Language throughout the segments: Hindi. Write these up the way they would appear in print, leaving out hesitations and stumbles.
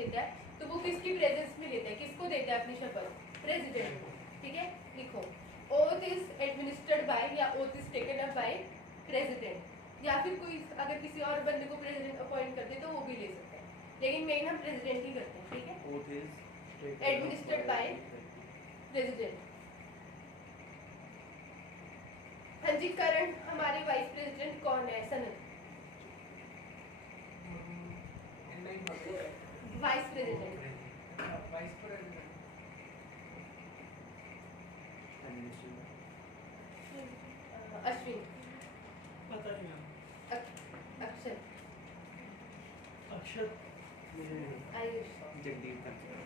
लेता है तो वो किसकी प्रेजेंस में लेता है, किसको देता है अपनी शपथ, प्रेसिडेंट को, ठीक है। लिखो ओथ इज एडमिनिस्टर्ड बाय या oath is taken up by president, या फिर कोई अगर किसी और बंदे को प्रेसिडेंट अपॉइंट करते तो वो भी ले सकते हैं, लेकिन मेन हम प्रेसिडेंट ही करते हैं, ठीक है। Oath is administered by president. हाँ जी, करंट हमारे वाइस प्रेसिडेंट कौन है सनत? वाइस प्रेसिडेंट अश्विन, पता नहीं मैम। अक्षर, अक्षर आयुष, जगदीप धनखड़।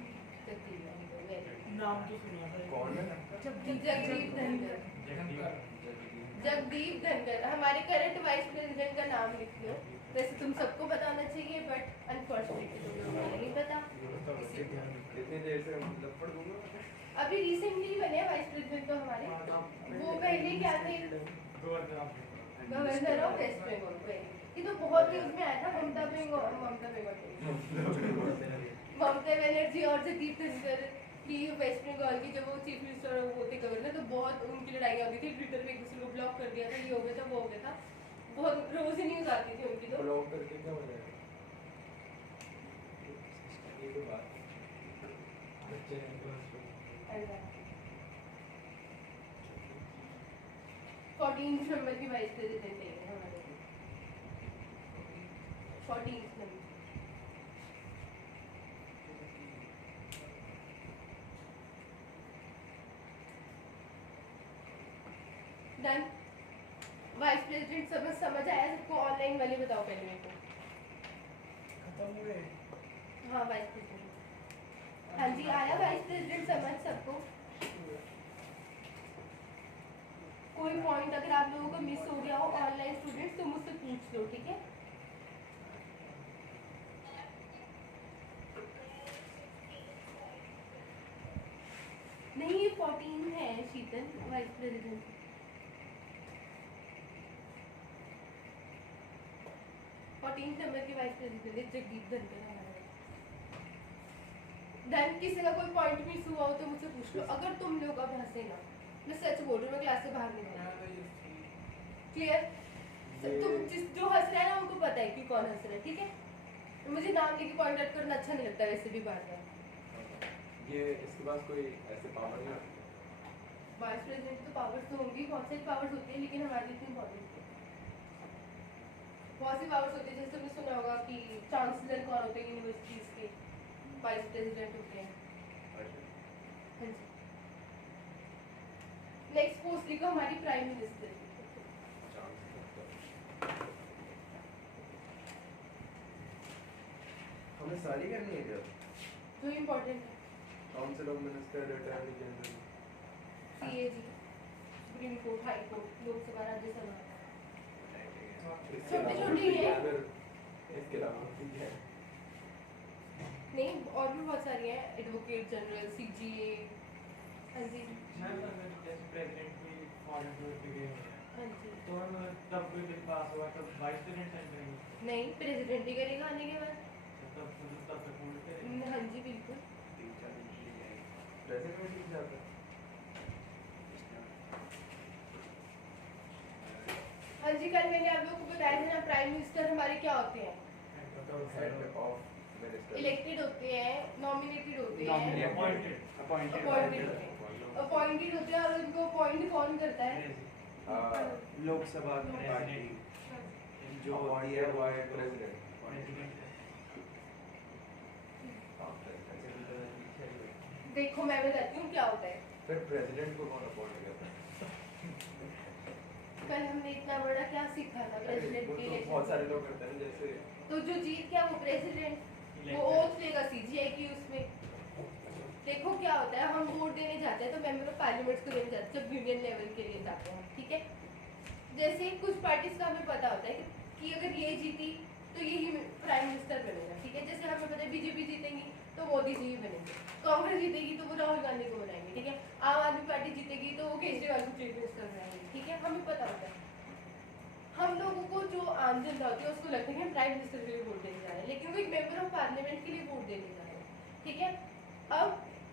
नाम तो सुना था। कौन है? जगदीप धनखड़। जगदीप धनखड़ हमारे करंट वाइस प्रेसिडेंट का नाम लिख लो। वैसे तुम सबको बताना चाहिए बट अनफॉर्चुनेटली तुम लोगों को नहीं पता। कितनी देर से मतलब पढ़ दूंगा। अभी रिसेंटली बने वाइस प्रेसिडेंट तो हमारे, वो पहले क्या थे, गवर्नर ऑफ वेस्ट बंगाल पहले। ये तो बहुत न्यूज में आया था, ममता बनर्जी और जगदीप धनखड़ की वेस्ट बंगाल की जब वो चीफ मिनिस्टर वो थे गवर्नर, तो बहुत उनकी लड़ाइयाँ होती थी, ट्विटर पे एक दूसरे को ब्लॉक कर दिया था, ये हो गया था वो हो गया था, बहुत रोज ही न्यूज आती थी उनकी। तो ब्लॉक करके क्या हो जाएगा? ये तो बात बच्चे हैं 14 नंबर की वाइस प्रेसिडेंट है हमारे 14 नंबर। डन। वाइस प्रेसिडेंट समझ आया सबको? ऑनलाइन वाले बताओ पहले मेरे को। खत्म हुए। हाँ वाइस प्रेसिडेंट, हाँ जी आया वाइस प्रेसिडेंट समझ सबको? कोई पॉइंट अगर आप लोगों को मिस हो गया हो ऑनलाइन स्टूडेंट्स तो मुझसे पूछ लो, ठीक है। नहीं ये 14 है शीतल वाइस प्रेसिडेंट। नंबर के वाइस प्रेसिडेंट जगदीप धनखड़ हमारे। देन किसी का कोई पॉइंट मिस हुआ हो तो मुझसे पूछ लो। अगर तुम लोग अब हंसे ना, मैं सच बोल रही हूँ, मैं क्लास से बाहर नहीं जाऊंगी। क्लियर? तुम जो हंस रहा है ना उनको पता है कि कौन हंस रहा है, ठीक है। मुझे नाम लेके पॉइंट आउट करना अच्छा नहीं लगता वैसे भी बार बार। ये इसके पास कोई ऐसे पावर नहीं होती? वाइस प्रेसिडेंट तो पावर्स तो होंगी, बहुत सारी पावर्स होती है, लेकिन हमारी इतनी बहुत नहीं होती। बहुत सी पावर्स होती है, जैसे तुमने सुना होगा कि चांसलर कौन होते हैं यूनिवर्सिटीज के, वाइस प्रेसिडेंट होते हैं। हाँ जी। नेक्स्ट पोस्ट लिखो हमारी प्राइम मिनिस्टर। हमें सारी करनी है क्या? जो इम्पोर्टेंट है, council of minister, attorney general, CAG, supreme court, high court, Lok Sabha, Rajya Sabha. छोटी-छोटी है। इसके अलावा ठीक है नहीं और भी बहुत सारी हैं, एडवोकेट जनरल, सीजीए। हाँ जी जैसे प्रेसिडेंट की फॉरेन टूर पे गए हैं, हाँ जी। तो हम तब कोई बिल पास हुआ तब वाइस प्रेसिडेंट साइन करेंगे। नहीं प्रेसिडेंट ही करेगा आने के बाद। तब तक होल्ड करेंगे। हाँ जी बिल्कुल। प्रेसिडेंट ही जाता है। हाँ जी कल मैंने आप लोगों को बताया था ना, प्राइम मिनिस्टर हमारे क्या होते हैं, हेड ऑफ मिनिस्टर, इलेक्टेड होते हैं, नॉमिनेटेड होते हैं, अपॉइंटेड अपॉइंटेड होते हैं। और उनको अपॉइंट कौन करता है? लोकसभा पार्टी जो होती है वो है प्रेसिडेंट। देखो मैं बताती हूँ क्या होता है। फिर प्रेसिडेंट को कौन अपॉइंट करता है? कल हमने इतना बड़ा क्या सीखा था प्रेसिडेंट वो के तो बहुत सारे लोग करते हैं जैसे, तो जो जीत गया वो प्रेसिडेंट, वो ओथ लेगा सीजीआई की उसमें। देखो क्या होता है, हम वोट देने जाते हैं तो मेंबर ऑफ पार्लियामेंट को देने जाते हैं जब यूनियन लेवल के लिए जाते हैं, ठीक है। जैसे कुछ पार्टीज का हमें पता होता है कि अगर ये जीती तो यही प्राइम मिनिस्टर बनेगा, ठीक है। जैसे हमें पता है बीजेपी जीतेंगी तो मोदी जी ही बनेंगे, कांग्रेस जीतेगी तो वो राहुल गांधी को बनाएंगे, ठीक है। आम आदमी पार्टी जीतेगी तो वो केजरीवाल को चीफ मिनिस्टर बनाएंगे, ठीक है, हमें पता होता है। हम लोगों को जो आम जनता होती है उसको लगता है कि हम प्राइम मिनिस्टर के लिए वोट देने जा रहे हैं, लेकिन वो एक मेंबर ऑफ पार्लियामेंट के लिए वोट देने जा रहे हैं, ठीक है। अब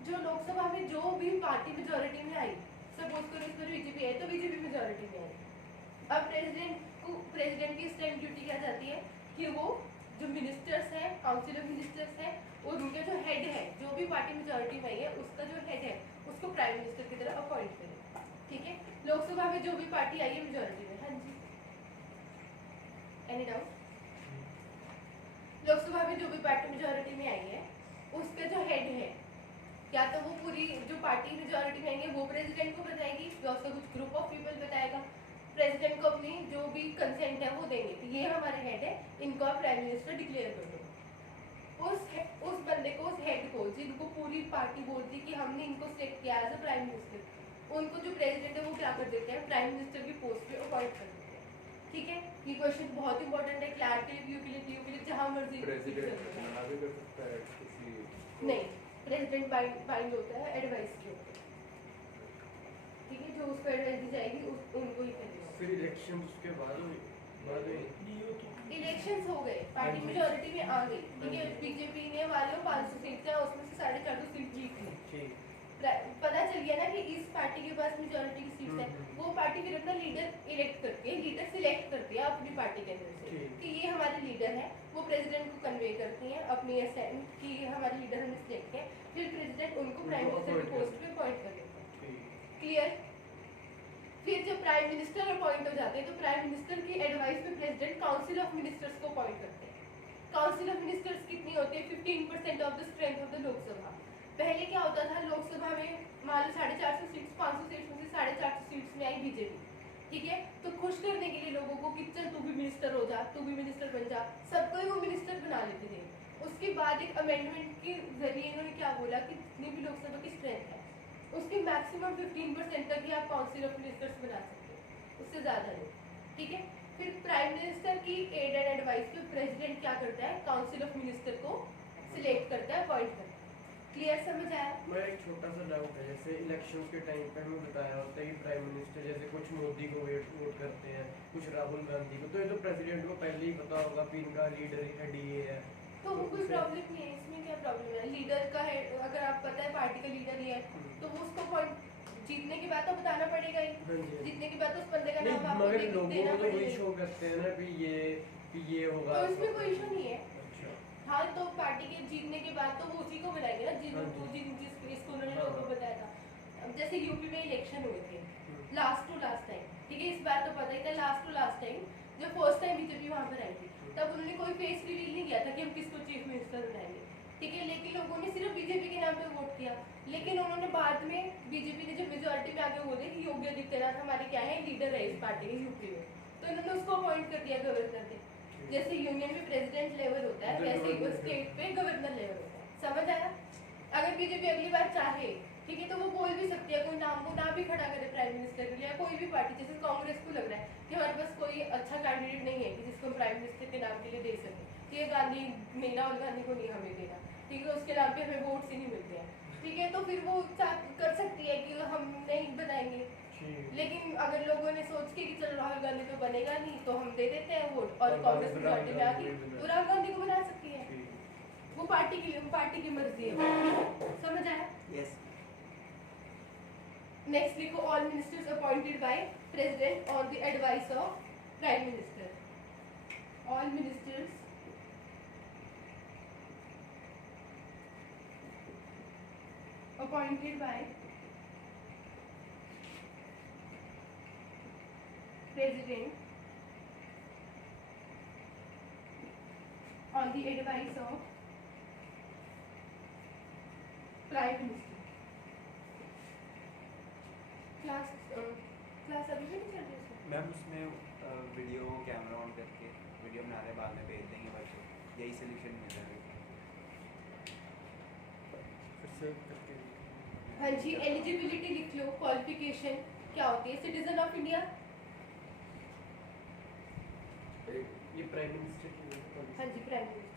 जो लोकसभा में जो भी पार्टी मेजोरिटी में आई, सपोज करो इस पर बीजेपी है तो बीजेपी मेजोरिटी में आई, अब प्रेसिडेंट की इस टाइम ड्यूटी क्या जाती है कि वो जो मिनिस्टर्स हैं, काउंसिल ऑफ मिनिस्टर्स हैं, और उनके जो हेड है, जो भी पार्टी मेजोरिटी में आई है उसका जो हेड है उसको प्राइम मिनिस्टर की तरह अपॉइंट करें, ठीक है। लोकसभा में जो भी पार्टी आई है मेजोरिटी में, हाँ जी, एनी डाउट? लोकसभा में जो भी पार्टी मेजोरिटी में आई है उसका जो हेड है, या तो वो पूरी जो पार्टी मेजोरिटी में आई है वो प्रेसिडेंट को बताएगी या उसका कुछ ग्रुप ऑफ पीपल बताएगा, प्रेसिडेंट को अपनी जो भी कंसेंट है वो देंगे कि ये हमारे हेड है, इनको आप प्राइम मिनिस्टर डिक्लेयर कर दो। उस बंदे को, उस हेड को, जिनको पूरी पार्टी बोलती है कि हमने इनको सिलेक्ट किया एज अ प्राइम मिनिस्टर, उनको जो प्रेसिडेंट है वो क्या कर देते हैं, प्राइम मिनिस्टर की पोस्ट पे अपॉइंट कर देते हैं, ठीक है। ये क्वेश्चन बहुत इंपॉर्टेंट है, क्लैरिटी यू के लिए जहाँ मर्जी प्रेसिडेंट भी कर सकता है किसी नहीं, प्रेसिडेंट बाइंड होता है एडवाइस के ऊपर, ठीक है, जो उसको एडवाइस दी जाएगी उनको ही करेगा। फिर इलेक्शन उसके बाद इलेक्शंस हो गए, पार्टी मेजोरिटी में आ गई, ठीक है, बीजेपी ने वाले 500 सीट है उसमें से 450 सीट जीत ली, पता चल गया ना कि इस पार्टी के पास मेजोरिटी की सीट है, वो पार्टी फिर अपना लीडर इलेक्ट करके, लीडर सिलेक्ट करती है अपनी पार्टी के अंदर से कि ये हमारे लीडर है, वो प्रेसिडेंट को कन्वे करती हैं अपनी असेंट कि हमारे लीडर हमने सिलेक्ट किया, फिर प्रेसिडेंट उनको प्राइम मिनिस्टर की पोस्ट पे अपॉइंट कर देते हैं, क्लियर। फिर जब प्राइम मिनिस्टर अपॉइंट हो जाते हैं तो प्राइम मिनिस्टर की एडवाइस पे प्रेसिडेंट काउंसिल ऑफ मिनिस्टर्स को अपॉइंट करते हैं। काउंसिल ऑफ मिनिस्टर्स कितनी होती है, 15% of the strength of the Lok Sabha. पहले क्या होता था, लोकसभा में मान लो 450 सीट्स, 500 सीट्स में से 450 सीट्स में आई बीजेपी, ठीक है, तो खुश करने के लिए लोगों को कि चल तू भी मिनिस्टर हो जा, तू भी मिनिस्टर बन जा, सबको ही वो मिनिस्टर बना लेते थे। उसके बाद एक अमेंडमेंट के जरिए इन्होंने क्या बोला कि जितनी भी लोकसभा की स्ट्रेंथ है उसके मैक्सिमम 15% तक ही आप काउंसिल ऑफ मिनिस्टर्स बना सकते हो, उससे ज़्यादा नहीं, ठीक है। फिर प्राइम मिनिस्टर की एड एंड एडवाइस पे प्रेसिडेंट क्या करता है, काउंसिल ऑफ मिनिस्टर को सिलेक्ट करता है, अपॉइंट करता है, क्लियर समझ आया? मैं एक छोटा सा डाउट है, जैसे इलेक्शंस के टाइम पे हमें बताया होता है कि प्राइम मिनिस्टर जैसे कुछ मोदी को वोट करते हैं, कुछ राहुल गांधी को, तो ये तो प्रेसिडेंट को पहले ही पता होगा कि इनका लीडर हेड ये है, तो कोई प्रॉब्लम नहीं है, इसमें क्या प्रॉब्लम है, लीडर का है, अगर आप पता है पार्टी का लीडर ये है तो वो उसको पॉइंट जीतने के बाद तो बताना पड़ेगा ही, जीतने के बाद तो उस बंदे का नाम आपको मगर लोगों देना को तो वही पड़ेगा, शो करते हैं ना कि ये होगा, तो इसमें कोई इशू नहीं है। अच्छा, हाँ, तो पार्टी के जीतने के बाद तो वो उसी को बनाएंगे ना जिसको उन्होंने लोगों को बताया था। अब जैसे यूपी में इलेक्शन हुए थे लास्ट टू लास्ट टाइम, ठीक है, इस बार तो पता ही था, लास्ट टू लास्ट टाइम जब फर्स्ट टाइम बीजेपी वहाँ पर आई थी तब उन्होंने कोई फेस रिवील नहीं किया था कि हम किसको चीफ मिनिस्टर बनाएंगे, ठीक है, लेकिन लोगों ने सिर्फ बीजेपी के नाम पे वोट किया। लेकिन उन्होंने बाद में बीजेपी ने जब मेजोरिटी में आके बोले कि योगी आदित्यनाथ हमारे क्या है, लीडर है इस पार्टी के यूपी में, तो इन्होंने उसको अपॉइंट कर दिया गवर्नर के, जैसे यूनियन में प्रेसिडेंट लेवल होता है वैसे ही स्टेट पे गवर्नर लेवल होता है, समझ आया? अगर बीजेपी अगली बार चाहे, ठीक है, तो वो बोल भी सकती है, कोई नाम को ना भी खड़ा करे प्राइम मिनिस्टर के लिए, या कोई भी पार्टी, जैसे कांग्रेस को लग रहा है कि हमारे पास कोई अच्छा कैंडिडेट नहीं है कि जिसको हम प्राइम मिनिस्टर के नाम के लिए दे सकें, ये गांधी नहीं, राहुल गांधी को नहीं हमें देना, ठीक है, उसके नाम पे हमें वोट्स ही नहीं मिलते हैं, ठीक है, तो फिर वो कर सकती है कि हम नहीं बनाएंगे। लेकिन अगर लोगों ने सोच के कि चलो राहुल गांधी तो बनेगा नहीं तो हम दे देते हैं वोट, और कांग्रेस मेजोरिटी में आके तो राहुल गांधी को बना सकती है, वो पार्टी की मर्जी है, समझ आया? यस। नेक्स्ट लिखो, all ministers appointed by president on the advice of prime minister, all ministers appointed by President on the advice of Prime Minister. Class अभी भी नहीं चल रही है? मैम उसमें वीडियो कैमरा ऑन करके वीडियो बना रहे, बाद में भेज देंगे बच्चों, यही सोल्यूशन मिल जाएगा। फिर से करके हाँ जी, एलिजिबिलिटी लिख लो, क्वालिफिकेशन क्या होती है, सिटीजन ऑफ इंडिया, ये प्राइम मिनिस्टर की हाँ जी, prime minister,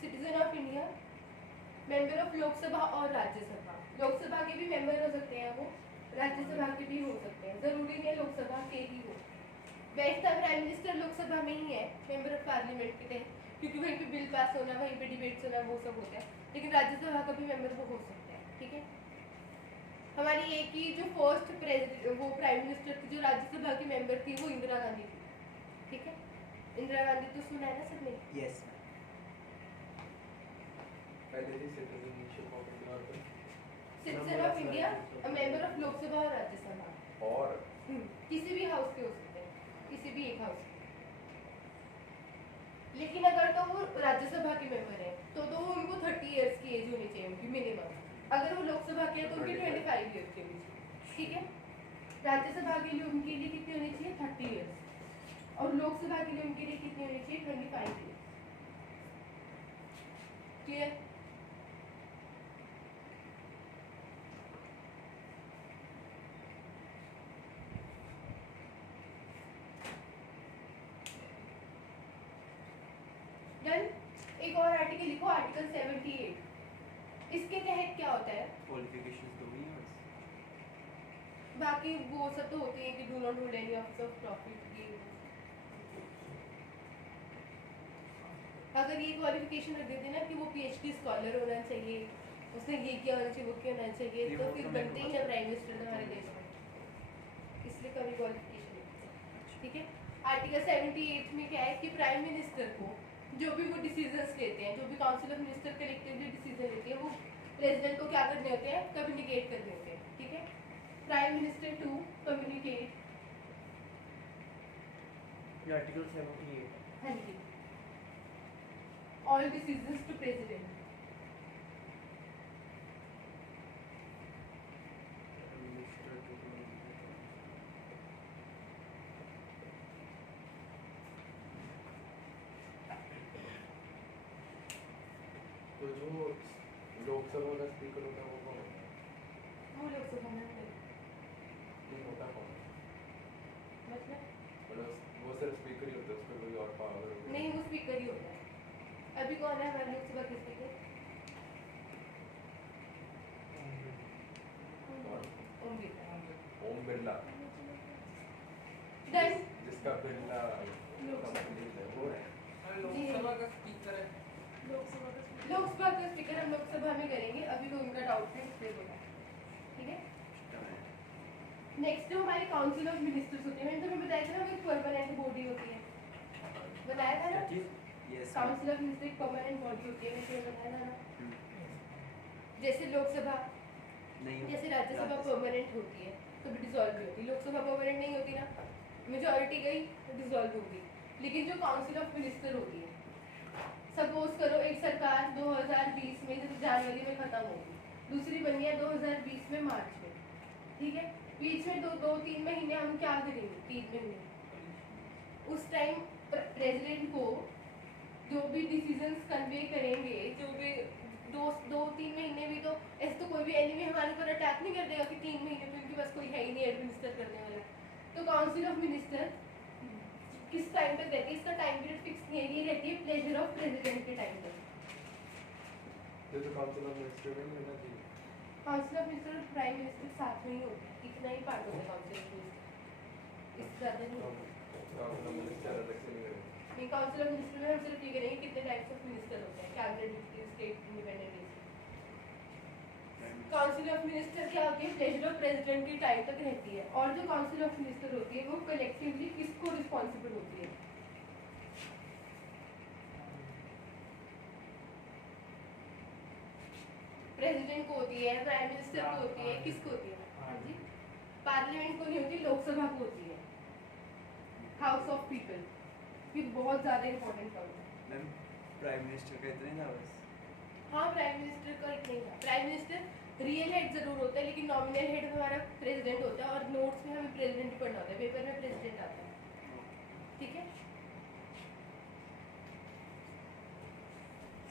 citizen of India, member of Lok Sabha और राज्यसभा, लोकसभा के भी मेंबर हो सकते हैं वो, राज्यसभा के भी हो सकते हैं, जरूरी नहीं है लोकसभा के ही हो। बैठता प्राइम मिनिस्टर लोकसभा में ही है मेंबर ऑफ पार्लियामेंट के तहत, क्योंकि वहीं पे बिल पास होना, वहीं पे डिबेट्स होना, वो सब होता है। लेकिन राज्यसभा का भी मेंबर वो हो सकता है, ठीक है। हमारी एक ही जो फर्स्ट वो प्राइम मिनिस्टर थी जो राज्यसभा की मेंबर थी वो इंदिरा गांधी थी, ठीक है। इंदिरा गांधी तो सुना है ना सबने? यस पहले थी सिटीजनशिप ऑफ इंडिया और citizen of India, a member of Lok Sabha और राज्यसभा, और किसी भी हाउस के हो सकते हैं, किसी भी एक हाउस के। लेकिन अगर तो वो राज्यसभा के मेंबर है तो उनको 30 इयर्स की एज होनी चाहिए उनकी मिनिमम। अगर वो लोकसभा के हैं तो उनकी 25 इयर्स की होनी चाहिए, ठीक है। राज्यसभा के लिए उनके लिए कितनी होनी चाहिए? 30 इयर्स। और लोकसभा के लिए उनके लिए कितनी होनी चाहिए? 25 इयर्स। क्लियर? डन। एक और आर्टिकल लिखो, आर्टिकल 78। इसके तहत क्या होता है? क्वालिफिकेशंस तो नहीं है बस। बाकी वो सब तो होती है कि do not hold any office of profit की। अगर ये क्वालिफिकेशन रख देते ना कि वो पीएचडी स्कॉलर होना चाहिए, उसने ये किया होना चाहिए, वो किया होना चाहिए, तो फिर बनते ही है प्राइम मिनिस्टर हमारे देश में। इसलिए कभी क्वालिफिकेशन, ठीक है। आर्टिकल 78 में क्या है कि प्राइम मिनिस्टर को जो भी वो डिसीजंस लेते हैं, जो भी council of minister collectively decision लेती है, वो प्रेसिडेंट को क्या करने होते हैं? कम्युनिकेट करने होते हैं, ठीक है। प्राइम मिनिस्टर टू कम्युनिकेट, ये आर्टिकल 78। हाँ जी, ऑल डिसीजंस टू प्रेसिडेंट। तो जो लोकसभा का स्पीकर होता है वो कौन होता है? वो लोकसभा में होते हैं। नहीं होता कौन है? मतलब मतलब वो सिर्फ स्पीकर ही होता है, उसका कोई और पावर नहीं, वो स्पीकर ही होता है। अभी कौन है हमारे लोकसभा के स्पीकर? ओम बिरला। ओम बिरला, डन। जिसका बिरला लोकसभा। कंपनी है वो है। लोकसभा का स्पीकर है। लोकसभा का स्पीकर हम लोकसभा में करेंगे, अभी तो उनका डाउट है इसलिए बोला, ठीक है। नेक्स्ट जो हमारे काउंसिल ऑफ मिनिस्टर्स होते हैं, मैंने तुम्हें बताया था ना, वो एक परमानेंट बॉडी होती है, बताया था ना। यस काउंसिल ऑफ मिनिस्टर एक परमानेंट बॉडी होती है, मैंने तुम्हें बताया था ना। जैसे लोकसभा, नहीं जैसे राज्यसभा परमानेंट होती है तो भी डिसॉल्व भी होती है, लोकसभा परमानेंट नहीं होती ना, मेजॉरिटी गई तो डिसॉल्व होगी। लेकिन जो काउंसिल ऑफ मिनिस्टर होती है, सपोज करो एक सरकार 2020 में जैसे जनवरी में खत्म होगी, दूसरी बनी है 2020 में मार्च में, ठीक है। बीच में दो तीन महीने हम क्या करेंगे? 3 महीने उस टाइम प्रेसिडेंट को जो भी डिसीजंस कन्वे करेंगे, जो भी दो तीन महीने भी, तो ऐसे तो कोई भी एनिमी हमारे ऊपर अटैक नहीं कर देगा कि 3 महीने तो उनके पास कोई है ही नहीं एडमिनिस्टर करने वाला। तो काउंसिल ऑफ मिनिस्टर किस टाइम तक रहती है? इसका टाइम पीरियड फिक्स नहीं है, ये रहती है प्लेजर ऑफ प्रेसिडेंट के टाइम तक। तो काउंसिल ऑफ मिनिस्टर में होना चाहिए। काउंसिल ऑफ मिनिस्टर और प्राइम मिनिस्टर साथ में ही होते हैं, इतना ही पार्ट होता है काउंसिल ऑफ मिनिस्टर, इससे ज़्यादा नहीं होता। काउंसिल ऑफ मिनिस्टर अलग से नहीं करेंगे। नहीं, काउंसिल ऑफ मिनिस्टर में हम सिर्फ ये करेंगे कितने टाइप्स ऑफ मिनिस्टर होते हैं, cabinet, state, independent. Council of minister क्या होती है? प्लेजर ऑफ प्रेसिडेंट के टाइम तक रहती है। और जो काउंसिल ऑफ मिनिस्टर होती है वो कलेक्टिवली किसको रिस्पॉन्सिबल होती है? प्रेसिडेंट को होती है, प्राइम मिनिस्टर को होती है, किसको होती है? हाँ जी, पार्लियामेंट को नहीं होती, लोकसभा को होती है, हाउस ऑफ पीपल। ये बहुत ज़्यादा इंपॉर्टेंट पॉइंट है। मैम प्राइम मिनिस्टर का इतना ही था बस। हाँ, प्राइम मिनिस्टर का इतना ही था। प्राइम मिनिस्टर रियल हेड जरूर होता है, लेकिन नॉमिनल हेड हमारा प्रेसिडेंट होता है, और नोट्स में हमें प्रेसिडेंट ही पढ़ना होता है, पेपर में प्रेसिडेंट आता है, ठीक है।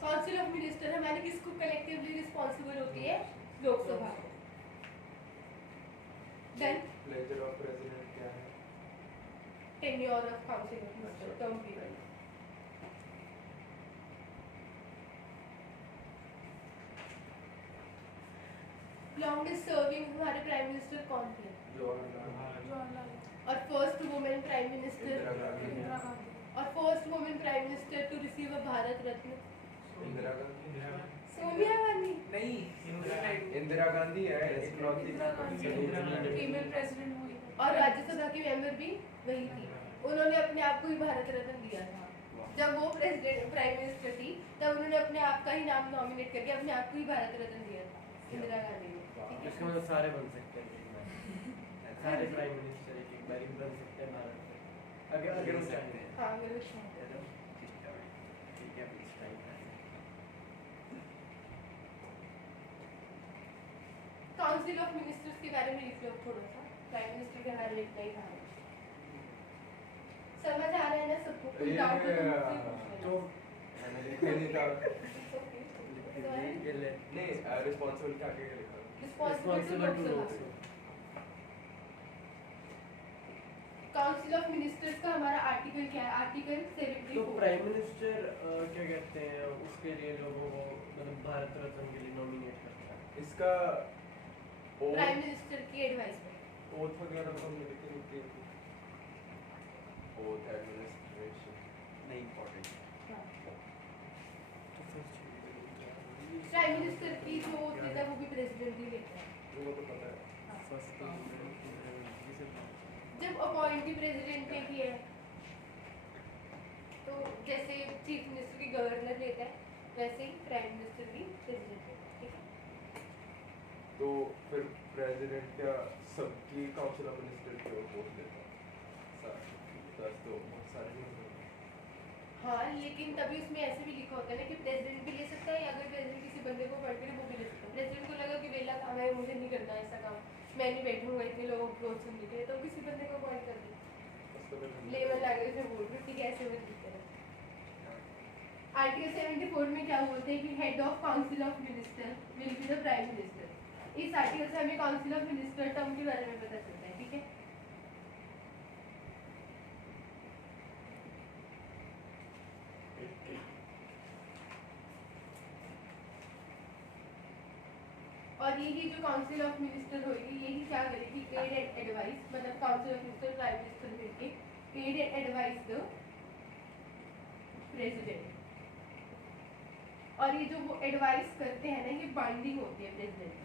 काउंसिल ऑफ मिनिस्टर हमारी किसको कलेक्टिवली रिस्पॉन्सिबल होती है? लोकसभा को। देन प्लेजर ऑफ प्रेसिडेंट क्या है? Tenure of council of minister, term period. Longest serving हमारे प्राइम मिनिस्टर कौन थे? जवाहरलाल और first women prime minister? Indira Gandhi और first women prime minister to receive a Bharat Ratna? Indira Gandhi Sonia Gandhi. नहीं इंदिरा गांधी है इकलौती फीमेल प्रेसिडेंट हुई है। और राज्यसभा की मेंबर भी वही थी। उन्होंने अपने आप को ही भारत रत्न दिया था। जब वो प्रेसिडेंट प्राइम मिनिस्टर थी तब उन्होंने अपने आप का ही नाम नॉमिनेट करके अपने आप को ही भारत रत्न दिया था, इंदिरा गांधी ने। ठीक इसका है? मतलब सारे बन सकते हैं एक बार। सारे प्राइम मिनिस्टर एक बार ही बन सकते हैं भारत में, अगर अगर वो चाहें। हाँ, अगर वो चाहें। ठीक है please time council of ministers के बारे में लिख लो थोड़ा सा। प्राइम मिनिस्टर के बारे में इतना ही कहा। समझ आ रहा है ना सबको? कोई डाउट हो तो मुझसे पूछ तो लेना। मैंने लिखा नहीं था It's okay. Go ahead. ये ले नहीं रिस्पॉन्सिबल क्या क्या लिखा Responsible to responsible to Lok Sabha. Council of ministers का हमारा आर्टिकल क्या है? आर्टिकल तो 74। प्राइम मिनिस्टर क्या कहते हैं उसके लिए लोगों को मतलब भारत रत्न के लिए नॉमिनेट करता है। इसका प्राइम मिनिस्टर की एडवाइस में। ओथ वगैरह तो हमने लिखी नहीं थी ओथ एडमिनिस्ट्रेशन नहीं इम्पोर्टेंट प्राइम मिनिस्टर की जो oath लेता है वो भी प्रेसिडेंट ही लेता है। वो तो पता है फर्स्ट जब अपॉइंटी प्रेसिडेंट ने किया है तो जैसे चीफ मिनिस्टर की गवर्नर लेता है वैसे ही प्राइम मिनिस्टर भी प्रेसिडेंट लेता है। ठीक है? तो फिर प्रेसिडेंट क्या सबकी काउंसिल ऑफ मिनिस्टर की ओर वोट देता है दस तो बहुत सारे नहीं होते हाँ, लेकिन तभी उसमें ऐसे भी लिखा होता है ना कि प्रेसिडेंट भी ले सकता है, या अगर प्रेसिडेंट किसी बंदे को अपॉइंट करे वो भी ले सकता है। प्रेसिडेंट को लगा कि वेला काम है, मुझे नहीं करना ऐसा काम, मैं नहीं बैठूंगा इतने लोगों को वोट सुनने के लिए, तो किसी बंदे को अपॉइंट कर दे। बस तो फिर लेवल लैंग्वेज में बोल रही, ठीक है? ऐसे में लिखते हैं। आर्टिकल 74 में क्या बोलते हैं कि head of council of minister will be the prime minister. इस आर्टिकल से हमें काउंसिल ऑफ मिनिस्टर टर्म के बारे में पता चलता है। ठीक है? और यही जो काउंसिल ऑफ मिनिस्टर होगी यही क्या करेगी? एड एंड एडवाइस, मतलब council of minister prime minister मिलके aid and advice the president. और ये जो वो एडवाइस करते हैं ना, ये बाइंडिंग होती है प्रेसिडेंट।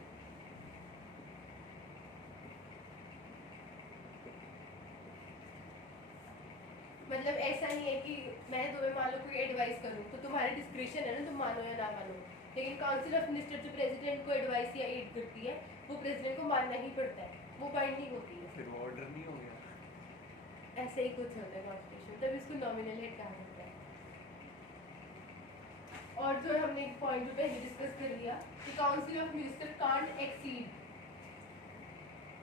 मतलब ऐसा नहीं है कि मैं तुम्हें मान लो कोई एडवाइस करूँ तो तुम्हारी डिस्क्रिप्शन है ना, तुम मानो या ना मानो। लेकिन काउंसिल ऑफ मिनिस्टर जो प्रेसिडेंट को एडवाइस या एड करती है वो प्रेसिडेंट को मानना ही पड़ता है, वो बाइंडिंग होती है। फिर वो ऑर्डर नहीं हो गया। ऐसे ही कुछ होता है कॉन्स्टिट्यूशन, तब इसको नॉमिनल हेड कहा जाता है। और जो हमने एक पॉइंट जो पहले डिस्कस कर लिया कि council of minister can't exceed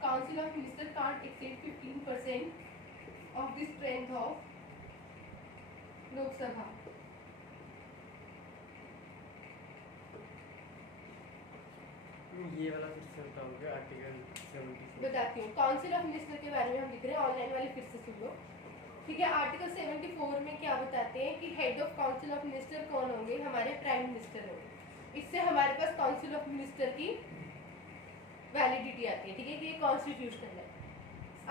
15% of the strength of Lok Sabha. ये वाला फिर से बताओगे आर्टिकल 74। बताती हूँ। काउंसिल ऑफ मिनिस्टर के बारे में हम लिख रहे हैं, ऑनलाइन वाले फिर से सुन लो। ठीक है? आर्टिकल 74 में क्या बताते हैं कि head of council of minister कौन होंगे? हमारे प्राइम मिनिस्टर होंगे। इससे हमारे पास काउंसिल ऑफ मिनिस्टर की वैलिडिटी आती है। ठीक है? कि ये कॉन्स्टिट्यूशनल है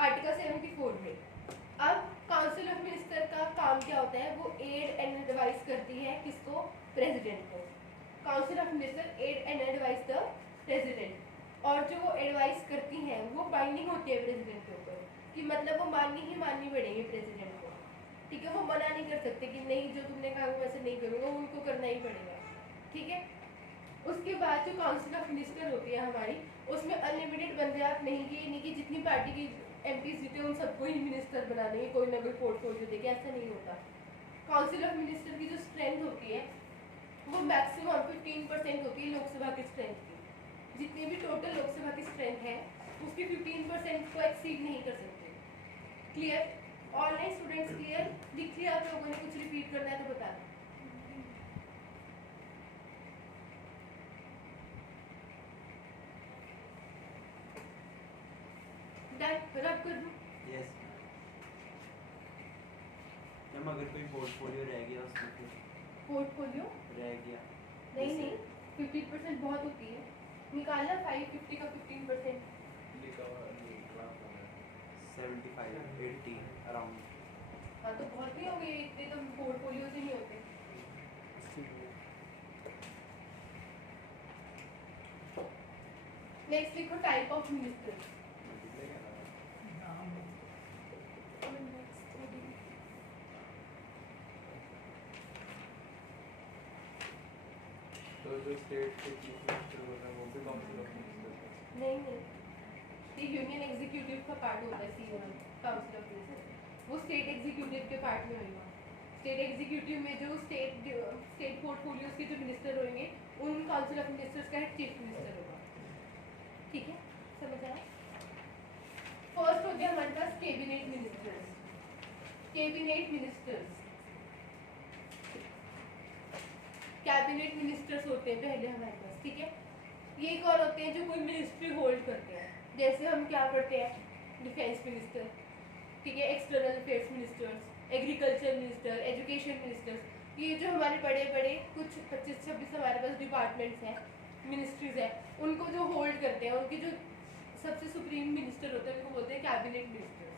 आर्टिकल 74 में। अब काउंसिल ऑफ मिनिस्टर का काम क्या होता है? वो एड एंड एडवाइस करती है किसको? प्रेसिडेंट को। Council of minister aid and advice the president. और जो वो एडवाइस करती हैं वो बाइंडिंग होती है प्रेसिडेंट के ऊपर, कि मतलब वो माननी पड़ेगी प्रेसिडेंट को। ठीक है? वो मना नहीं कर सकते कि नहीं जो तुमने कहा वो वैसे नहीं करूँगा, उनको करना ही पड़ेगा। ठीक है? उसके बाद जो काउंसिल ऑफ मिनिस्टर होती है हमारी, उसमें अनलिमिटेड बंदे आप नहीं कि नहीं कि जितनी पार्टी की एमपीज जीते उन सबको ही मिनिस्टर बना देंगे, कोई ना कोई पोर्टफोलियो देके, ऐसा नहीं होता। काउंसिल ऑफ मिनिस्टर की जो स्ट्रेंथ होती है वो मैक्सिमम 15% होती है लोकसभा की स्ट्रेंथ की। जितनी भी टोटल लोकसभा की स्ट्रेंथ है उसकी 15% को एक्सीड नहीं कर सकते। क्लियर? Online students clear? दिख लिया आप लोगों ने? कुछ रिपीट करना है तो बता दो। रब कर दूं? यस मैम, अगर कोई पोर्टफोलियो रह गया उसमें फिर पोर्टफोलियो रह गया नहीं 15% बहुत होती है। निकालना 550 का 15%। लिखा हुआ नहीं क्लास में 75 80 अराउंड। हाँ तो बहुत नहीं हो गए, इतने तो पोर्टफोलियोज ही नहीं होते। नेक्स्ट लिखो टाइप ऑफ मिनिस्टर। तो जो स्टेट के चीफ मिनिस्टर होते हैं वो भी काउंसिल ऑफ मिनिस्टर्स नहीं नहीं, ये यूनियन एग्जीक्यूटिव का पार्ट होता है C1 काउंसिल ऑफ मिनिस्टर, वो स्टेट एग्जीक्यूटिव के पार्ट में होगा। स्टेट एग्जीक्यूटिव में जो स्टेट पोर्टफोलियोज के जो मिनिस्टर होंगे उन काउंसिल ऑफ मिनिस्टर्स का हेड चीफ मिनिस्टर होगा। ठीक है, समझ आया? फर्स्ट हो गया हमारे पास cabinet ministers. Cabinet ministers, cabinet ministers होते हैं पहले हमारे पास। ठीक है, ये कौन होते हैं? जो कोई मिनिस्ट्री होल्ड करते हैं। जैसे हम क्या पढ़ते हैं, डिफेंस मिनिस्टर, ठीक है, external affairs ministers, agriculture minister, education ministers. ये जो हमारे बड़े बड़े कुछ 25-26 हमारे पास डिपार्टमेंट्स हैं, मिनिस्ट्रीज हैं, उनको जो होल्ड करते हैं, उनके जो सबसे सुप्रीम मिनिस्टर होते हैं उनको बोलते हैं कैबिनेट मिनिस्टर्स।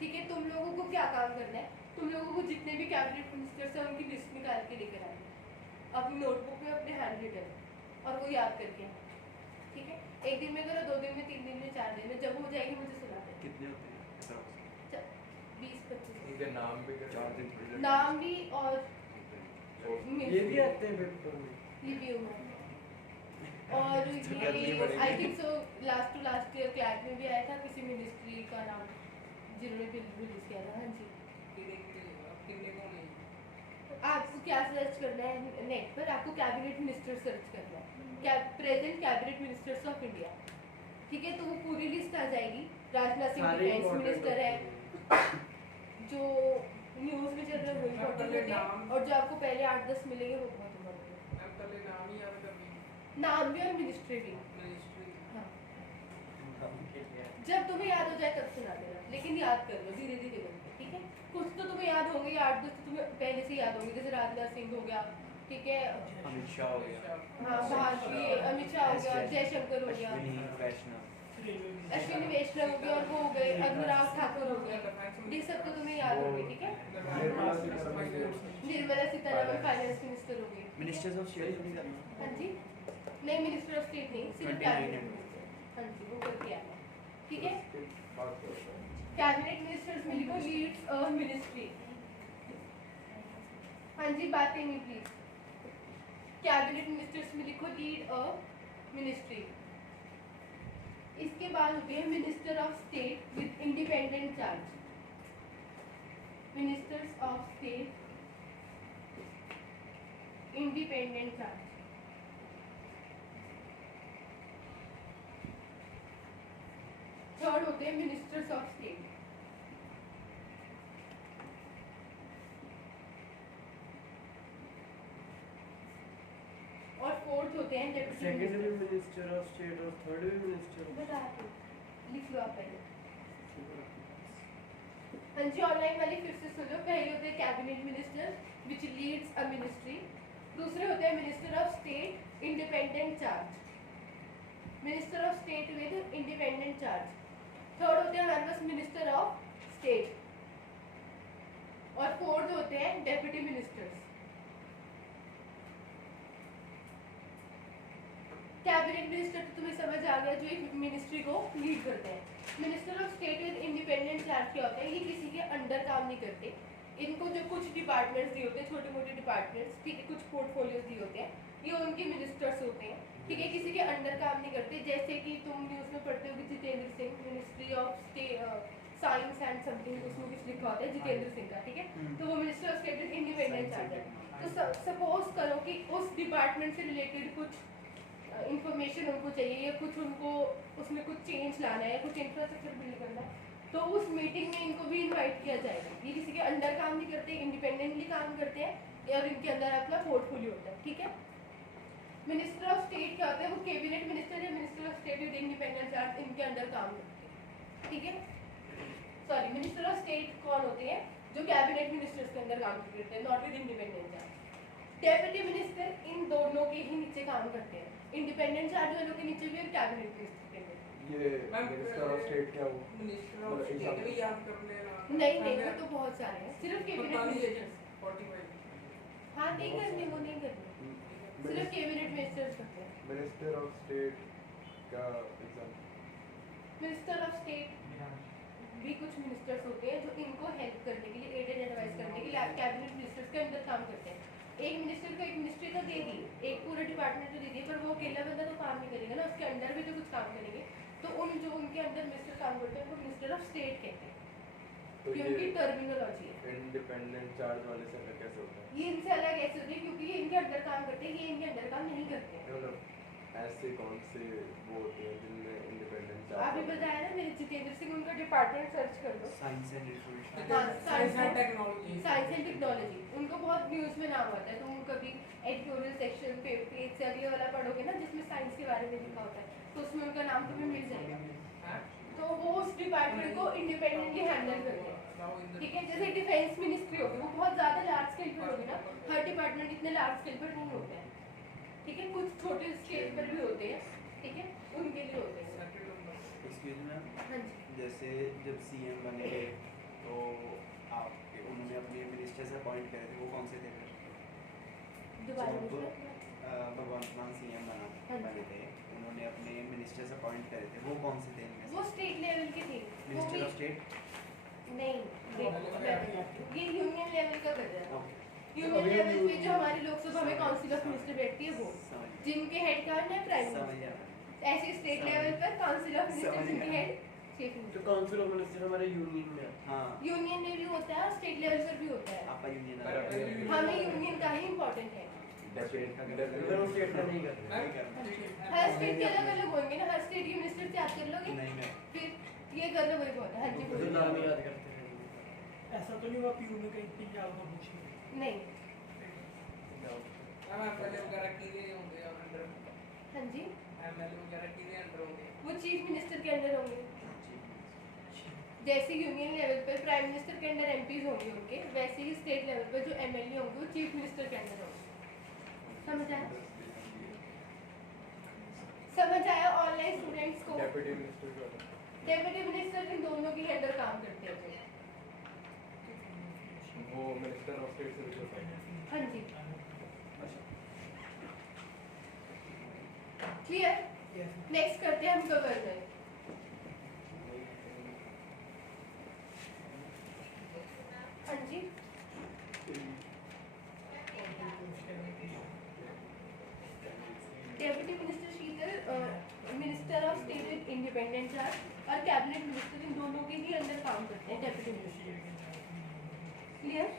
ठीक है, तुम लोगों को क्या काम करना है? तुम लोगों को जितने भी कैबिनेट मिनिस्टर्स हैं उनकी लिस्ट निकाल के लेकर आनी है अपनी नोटबुक में, अपने हैंड रिटन, और वो याद करके आना। ठीक है, 1 दिन में करो, 2 दिन में, 3 दिन में, 4 दिन में, जब हो जाएगी मुझे सुना देना। कितने होते हैं? 20-25 उनके नाम भी क्या 4 दिन थोड़ी नाम भी और ये भी आते हैं पेपर में। ये भी होगा। और करनी ये पड़ेगी। I think so last to last year CLAT में भी आया था किसी मिनिस्ट्री का नाम जिन्होंने बिल रिलीज किया था। हाँ जी, आपको क्या सर्च करना है नेट पर? आपको कैबिनेट मिनिस्टर सर्च करना है, present cabinet ministers of India. ठीक है, तो वो पूरी लिस्ट आ जाएगी। राजनाथ सिंह सारे डिफेंस important मिनिस्टर है, होते हैं। जो न्यूज़ में चल रहे हैं वो इम्पोर्टेंट होते हैं, और जो आपको पहले 8-10 मिलेंगे वो बहुत इम्पोर्टेंट है। नाम भी और मिनिस्ट्री भी। हाँ, जब तुम्हें याद हो जाए तब सुना देना, लेकिन याद कर लो धीरे धीरे करके। ठीक है, कुछ तो तुम्हें याद होंगे, 8-10 तो तुम्हें पहले से याद होंगे, जैसे राजनाथ सिंह हो गया, ठीक है, अमित शाह हो गया, हाँ भारतीय अमित शाह हो गया, जयशंकर हो गया, अश्विनी वैष्णव, अश्विनी वैष्णव हो गया, और वो हो गए अनुराग ठाकुर हो गया। ये सब तो तुम्हें याद होंगे। ठीक है, निर्मला सीतारमण फाइनेंस मिनिस्टर हो गई। मिनिस्टर्स ऑफ स्टेट नहीं करना। हाँ जी, नहीं मिनिस्टर ऑफ स्टेट नहीं, सिर्फ 29 कैबिनेट है। मिनिस्टर। हाँ जी, वो करके आना। ठीक है, बात करते हैं कैबिनेट मिनिस्टर्स में लिखो लीड्स अ मिनिस्ट्री। हाँ जी, बातें नहीं प्लीज। कैबिनेट मिनिस्टर्स में लिखो लीड अ मिनिस्ट्री। इसके बाद होते हैं minister of state with independent charge. Ministers of state independent charge. Third होते हैं मिनिस्टर्स ऑफ स्टेट। और फोर्थ होते हैं डेप्यूटी सेकेंड भी मिनिस्टर। मिनिस्टर ऑफ स्टेट और थर्ड भी मिनिस्टर। बता दो, लिख लो आप पहले। हाँ जी, ऑनलाइन वाली फिर से सुनो। पहले होते हैं cabinet minister which leads a ministry. दूसरे होते हैं minister of state independent charge. Minister of state with independent charge. Third होते हैं हमारे पास मिनिस्टर ऑफ स्टेट। और फोर्थ होते हैं डेप्यूटी मिनिस्टर्स। कैबिनेट मिनिस्टर तो तुम्हें समझ आ गया, जो एक मिनिस्ट्री को लीड करते हैं। Minister of state with independent charge क्या होता है? ये किसी के अंडर काम नहीं करते। इनको जो कुछ डिपार्टमेंट्स दिए होते हैं, छोटे मोटे डिपार्टमेंट्स, ठीक है, कुछ पोर्टफोलियोज दिए होते हैं, ये उनके मिनिस्टर्स होते हैं। ठीक है, किसी के अंडर काम नहीं करते। जैसे कि तुम न्यूज़ में पढ़ते हो कि Jitendra Singh, ministry of science and something, उसमें कुछ लिखा होता है जितेंद्र सिंह का। ठीक है, तो वो minister of state with independent charge है। तो सपोज करो कि उस डिपार्टमेंट से रिलेटेड कुछ इंफॉर्मेशन उनको चाहिए, या कुछ उनको उसमें कुछ चेंज लाना है, या कुछ इंफ्रास्ट्रक्चर बिल्ड करना है, तो उस मीटिंग में इनको भी इनवाइट किया जाएगा। ये किसी के अंडर काम नहीं करते, इंडिपेंडेंटली काम करते हैं, और इनके अंदर अपना पोर्टफोलियो होता है। ठीक है, मिनिस्टर ऑफ स्टेट क्या होता है? वो कैबिनेट मिनिस्टर या minister of state with independent charge, इनके अंडर काम करते हैं। ठीक है, सॉरी, मिनिस्टर ऑफ स्टेट कौन होते हैं? जो कैबिनेट मिनिस्टर्स के अंदर काम करते हैं, not with independent charge. Deputy minister इन दोनों के ही नीचे काम करते हैं, इंडिपेंडेंट चार्ज वालों के नीचे भी एक कैबिनेट मिनिस्टर के नीचे। ये मिनिस्टर ऑफ स्टेट क्या वो मिनिस्टर ऑफ स्टेट भी याद कर लेना। नहीं नहीं, वो तो बहुत सारे हैं, सिर्फ कैबिनेट मिनिस्टर। 45 हाँ नहीं करनी, वो नहीं करनी, सिर्फ कैबिनेट मिनिस्टर्स करते हैं। मिनिस्टर ऑफ स्टेट का एग्जाम मिनिस्टर ऑफ स्टेट भी कुछ मिनिस्टर्स होते हैं जो इनको हेल्प करने के लिए, एड एंड एडवाइस करने के लिए कैबिनेट मिनिस्टर्स के अंदर काम करते हैं। एक मिनिस्टर को एक मिनिस्ट्री तो दे दी, एक पूरा डिपार्टमेंट तो दे दी, पर वो अकेला बंदा तो काम नहीं करेगा ना, उसके अंडर भी तो कुछ काम करेंगे। तो उन जो उनके अंदर मिनिस्टर काम करते हैं उनको मिनिस्टर ऑफ स्टेट कहते हैं, तो क्योंकि ये टर्मिनोलॉजी है। इंडिपेंडेंट चार्ज वाले से अलग कैसे होता है? ये इनसे अलग ऐसे होती है क्योंकि ये इनके अंडर काम करते हैं, ये इनके अंडर काम नहीं करते हैं। मतलब ऐसे कौन से वो होते हैं जिनमें इंडिपेंडेंट अभी बताया ना मेरे जितेंद्र सिंह, उनका डिपार्टमेंट सर्च कर लो, साइंस एंड इंफॉर्मेशन। हाँ, science and technology. Science and technology, उनको बहुत न्यूज़ में नाम आता है, तो उनको कभी एडिटोरियल सेक्शन पे पेज से अगले वाला पढ़ोगे ना जिसमें साइंस के बारे में लिखा होता है, तो उसमें उनका नाम तुम्हें मिल जाएगा। तो वो उस डिपार्टमेंट को इंडिपेंडेंटली हैंडल करते हैं, ठीक है। जैसे डिफेंस मिनिस्ट्री होगी, वो बहुत ज़्यादा लार्ज स्केल पर होगी ना, हर डिपार्टमेंट इतने लार्ज स्केल पर नहीं होते हैं, ठीक है, कुछ छोटे स्केल पर भी होते हैं, ठीक है, उनके लिए होते हैं। एक्सक्यूज मैम, हाँ जी, जैसे जब सीएम बने तो आप उन्होंने अपने मिनिस्टर्स अपॉइंट करे थे, वो कौन से थे? दोबारा जब पूछना। भगवंत मान सीएम हाँ। बने थे, उन्होंने अपने मिनिस्टर्स अपॉइंट करे थे, वो कौन से थे इनमें वो से? स्टेट लेवल के थे, वो मिनिस्टर भी ऑफ स्टेट। नहीं, देखो, मैं बताती हूँ। ये यूनियन लेवल का कर रहा है। ओके, यूनियन लेवल पे जो हमारी लोकसभा में काउंसिल ऑफ मिनिस्टर बैठती है वो, समझ जिनके हेड का है प्राइम समझ मिनिस्टर। गया। ऐसे स्टेट लेवल पर काउंसिल ऑफ मिनिस्टर समझ जिनके गया। हेड चीफ तो मिनिस्टर। काउंसिल ऑफ मिनिस्टर हमारे यूनियन में है। हाँ, यूनियन में भी होता है और स्टेट लेवल पर भी होता है। आपका यूनियन पर अपने- हमें यूनियन का ही इम्पोर्टेंट है। अगर वो स्टेट का नहीं करते नहीं करना। हर स्टेट के अलग अलग होंगे ना, हर स्टेट के मिनिस्टर से याद कर लोगे, नहीं मैं फिर ये कर लो वही बहुत है। हाँ जी तो बोलिए। नाम याद करते हैं। ऐसा तो नहीं हुआ पीयू में कहीं पंजाब में पूछी नहीं, एमएलए वगैरह किने होंगे अंडर, हाँ जी, एमएलए वगैरह किने अंडर होंगे? वो चीफ मिनिस्टर के अंदर होंगे। जैसे यूनियन लेवल पर प्राइम मिनिस्टर के अंदर एमपीज होंगे उनके, वैसे ही स्टेट लेवल पर जो एमएलए होंगे वो चीफ मिनिस्टर के अंदर होंगे। समझ आया? समझ आया ऑनलाइन स्टूडेंट्स को? डेप्यूटी मिनिस्टर जो होता है, डेप्यूटी मिनिस्टर इन दोनों के अंदर काम करते हैं। वो मिनिस्टर ऑफ स्टेट से भी होता है। हाँ जी, अच्छा, क्लियर? नेक्स्ट करते हैं हम गवर्नर। हाँ जी, डेप्यूटी मिनिस्टर शीतल minister of state with independent charge और कैबिनेट मिनिस्टर इन दोनों के ही अंदर काम करते हैं डेप्यूटी मिनिस्टर। क्लियर?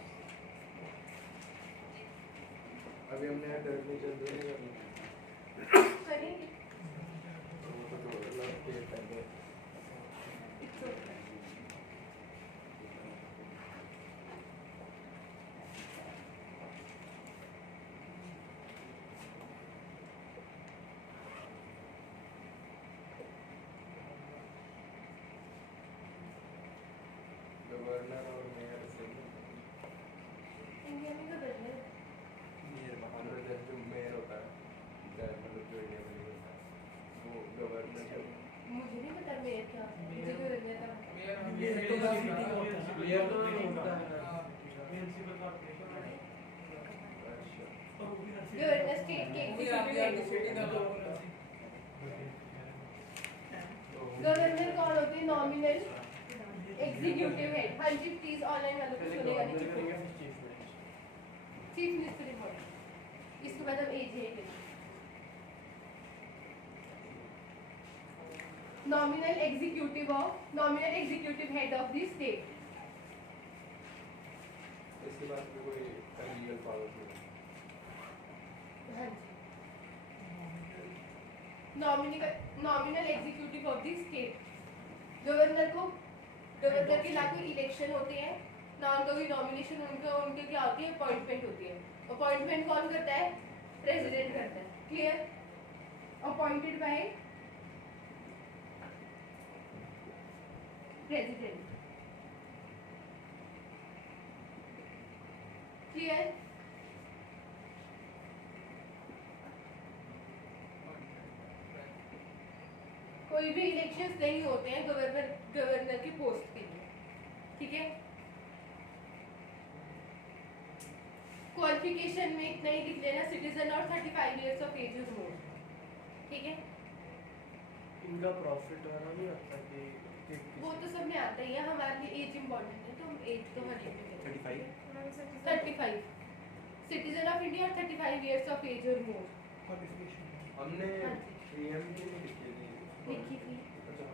अभी हमने डेफिनेशन दे दिया, करेंगे। वो तो जो लास्ट के पहले It's okay. गवर्नर और मेयर से इंडिया में गवर्नर मेयर बाहर हमारा जैसे जो मेयर होता है, मतलब जो इंडिया में नहीं होता है, वो गवर्नर जो मुझे नहीं पता मेयर क्या होता है, मुझे गवर्नर का पता है। ये तो क्लियर तो नहीं होता है। म्युनिसिपल कॉर्पोरेशन है अच्छा और वो भी हर गवर्नर स्टेट के वो भी आपकी executive सिटी head। का गवर्नर कौन होते हैं? Nominal executive head. हाँ जी, प्लीज ऑनलाइन वालों को पहले सुनेगा नहीं गवर्नर चुप करेंगे हो। फिर chief minister. Chief minister important, इसके बाद हम एजे करेंगे। Nominal executive head of the state. इसके बाद में कोई लीगल पावर्स नहीं है। हाँ जी, nominal executive of the state. Governor के ना कोई इलेक्शन होते हैं ना उनका कोई नॉमिनेशन, उनके क्या होती है? अपॉइंटमेंट होती है। अपॉइंटमेंट कौन करता है? प्रेसिडेंट करता है। Clear? Appointed by president. Clear? कोई भी इलेक्शंस नहीं होते हैं गवर्नर की पोस्ट के लिए, ठीक है। क्वालिफिकेशन में इतना ही लिख लेना, सिटीजन और 35 इयर्स ऑफ एज और मोर, ठीक है। इनका प्रॉफिट वाला नहीं आता कि वो तो सब में आता ही है, हमारे लिए एज इम्पोर्टेंट है, तो हम एज तो हर एक में 35 सिटीजन ऑफ इंडिया और 35 इयर्स ऑफ एज और मोर। हमने हाँ जी। पीएम की नहीं लिखी थी। लिखी थी। अच्छा।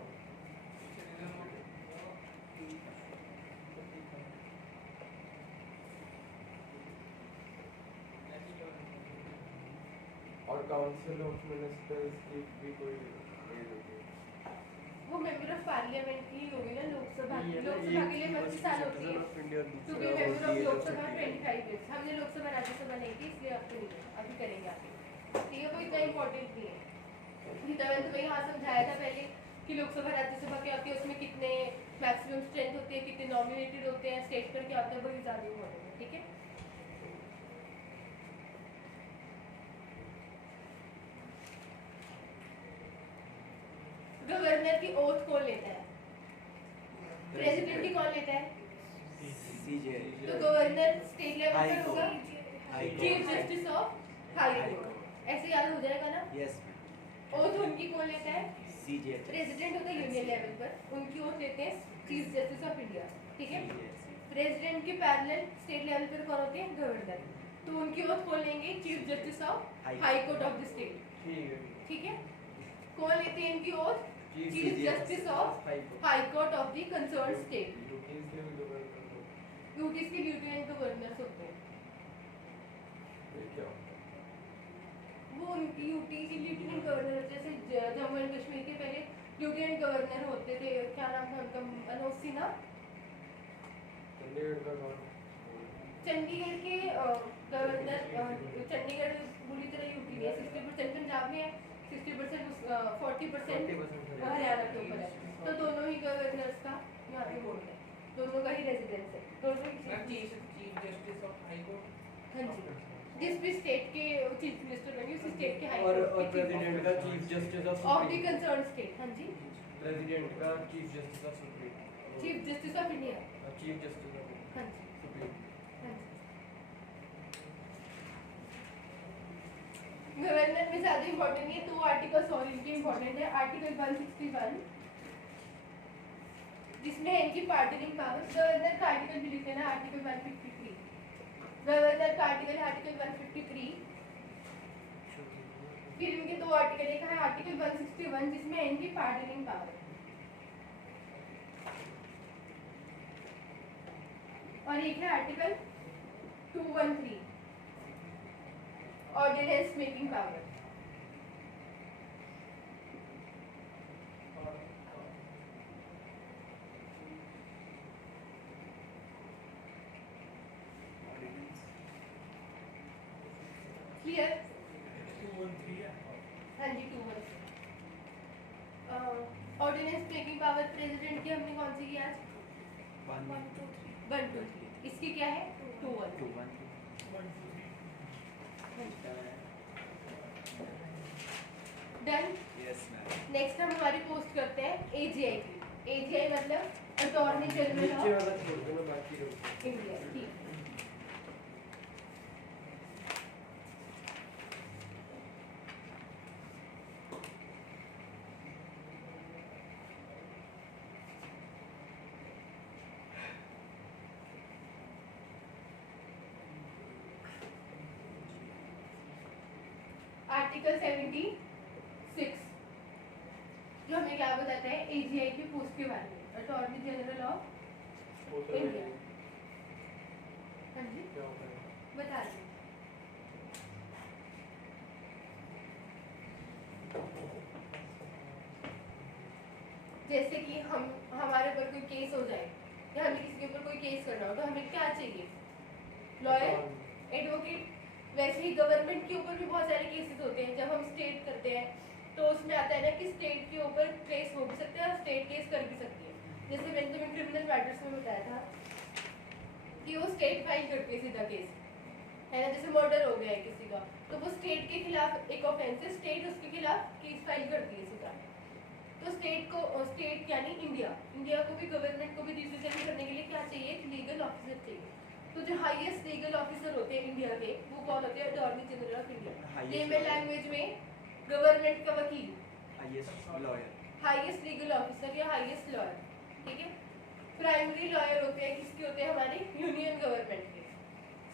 और काउंसिल ऑफ मिनिस्टर्स की भी कोई एज होती है? वो मेंबर ऑफ पार्लियामेंट की होगी ना, लोकसभा ये लोकसभा के लिए 25 साल होती है, to be member of Lok Sabha 25 years. हमने लोकसभा राज्यसभा नहीं की, इसलिए आपको नहीं है, अभी करेंगे आगे, ठीक है। वो इतना इम्पोर्टेंट नहीं है। गीतावंत में यहाँ समझाया था पहले कि लोकसभा राज्यसभा क्या होती है, उसमें कितने मैक्सिमम स्ट्रेंथ होती है, कितने नॉमिनेटेड होते हैं, स्टेट पर क्या होता है, वही ज़्यादा इम्पोर्टेंट है, ठीक है। गवर्नर की ओथ कौन लेता है? प्रेसिडेंट की कौन लेता है? सीजे तो गवर्नर स्टेट लेवल हाई पर होगा, high chief justice of high court, ऐसे याद हो जाएगा ना। यस ओथ उनकी कौन लेता है? सीजे प्रेसिडेंट होता है यूनियन लेवल पर, उनकी ओथ लेते हैं चीफ जस्टिस ऑफ इंडिया, ठीक है। प्रेसिडेंट के पैरेलल स्टेट लेवल पर कौन होते हैं? गवर्नर, तो उनकी ओथ कौन लेंगे? Chief justice of high court of the state, ठीक है। ठीक है। कौन लेते हैं इनकी oath? Chief chief justice of high court of the concern state. UTs के भी गवर्नर को यूटीज के लिeutenant गवर्नर्स होते हैं, ये क्या होता है? वो उनकी यूटी के लिeutenant गवर्नर, जैसे जम्मू एंड कश्मीर के पहले लिeutenant गवर्नर होते थे, क्या नाम था उनका? मनोज सिन्हा। चंडीगढ़ का कौन? चंडीगढ़ के गवर्नर, चंडीगढ़ पूरी तरह यूटी में है, 60% पंजाब में है, 60% 40% हरियाणा के ऊपर है, तो दोनों ही गवर्नर्स का यहाँ पे वोट है, दोनों का ही रेजिडेंस है, दोनों ही chief justice of high court. हाँ जी, जिस भी स्टेट के चीफ मिनिस्टर बनेंगे उसी स्टेट के हाई और कोर्ट के प्रेसिडेंट का chief justice of of the concern state. हाँ जी, प्रेसिडेंट का chief justice of supreme, chief justice of India. Chief justice of हाँ जी, सुप्रीम। हाँ जी। गवर्नर में ज्यादा इम्पोर्टेंट है, तो आर्टिकल्स और इनके इम्पोर्टेंट है। आर्टिकल 161 जिसमें है इनकी पार्डनिंग पावर। गवर्नर का आर्टिकल भी लिख लेना, आर्टिकल 153। गवर्नर का आर्टिकल है आर्टिकल 153। फिर इनके दो आर्टिकल, एक है आर्टिकल 161 जिसमें है इनकी पार्डनिंग पावर, और एक है article 213 ordinance making power. Clear? 213 है। हाँ जी, 213 ऑर्डिनेंस मेकिंग पावर प्रेसिडेंट की हमने कौन सी की आज? 1 2 3। इसकी क्या है? 2 1 डन। Yes ma'am. नेक्स्ट हम हमारी पोस्ट करते हैं एजीआई की। एजीआई मतलब अटॉर्नी जनरल नीचे ऑफ वाला छोड़ देना, बाकी रखो। इंडिया, ठीक। आर्टिकल 76 जो हमें क्या बताता है एजीआई की पोस्ट के बारे में, अटॉर्नी जनरल ऑफ होता है इंडिया। हाँ जी, क्या होता है? बता दें। जैसे कि हमारे ऊपर कोई केस हो जाए या हमें किसी के ऊपर कोई केस करना हो तो हमें क्या चाहिए? Lawyer, advocate. वैसे ही गवर्नमेंट के ऊपर भी बहुत सारे केसेस होते हैं। जब हम स्टेट करते हैं तो उसमें आता है ना कि स्टेट के ऊपर केस हो भी सकता है और स्टेट केस कर भी सकती है। जैसे मैंने तुम्हें क्रिमिनल मैटर्स में बताया था कि वो स्टेट फाइल करती है सीधा केस, है ना। जैसे मर्डर हो गया है किसी का तो वो स्टेट के खिलाफ एक ऑफेंस है, स्टेट उसके खिलाफ केस फाइल करती है सीधा। तो तो स्टेट यानी इंडिया को भी गवर्नमेंट को भी रिप्रेजेंट करने के लिए क्या चाहिए, एक लीगल ऑफिसर चाहिए। तो जो हाईएस्ट लीगल ऑफिसर होते हैं इंडिया के वो कौन होते हैं, attorney general of India. Layman language में गवर्नमेंट का वकील, हाईएस्ट लीगल ऑफिसर या हाईएस्ट लॉयर, ठीक है। प्राइमरी लॉयर होते हैं, किसके होते हैं, हमारे यूनियन गवर्नमेंट के।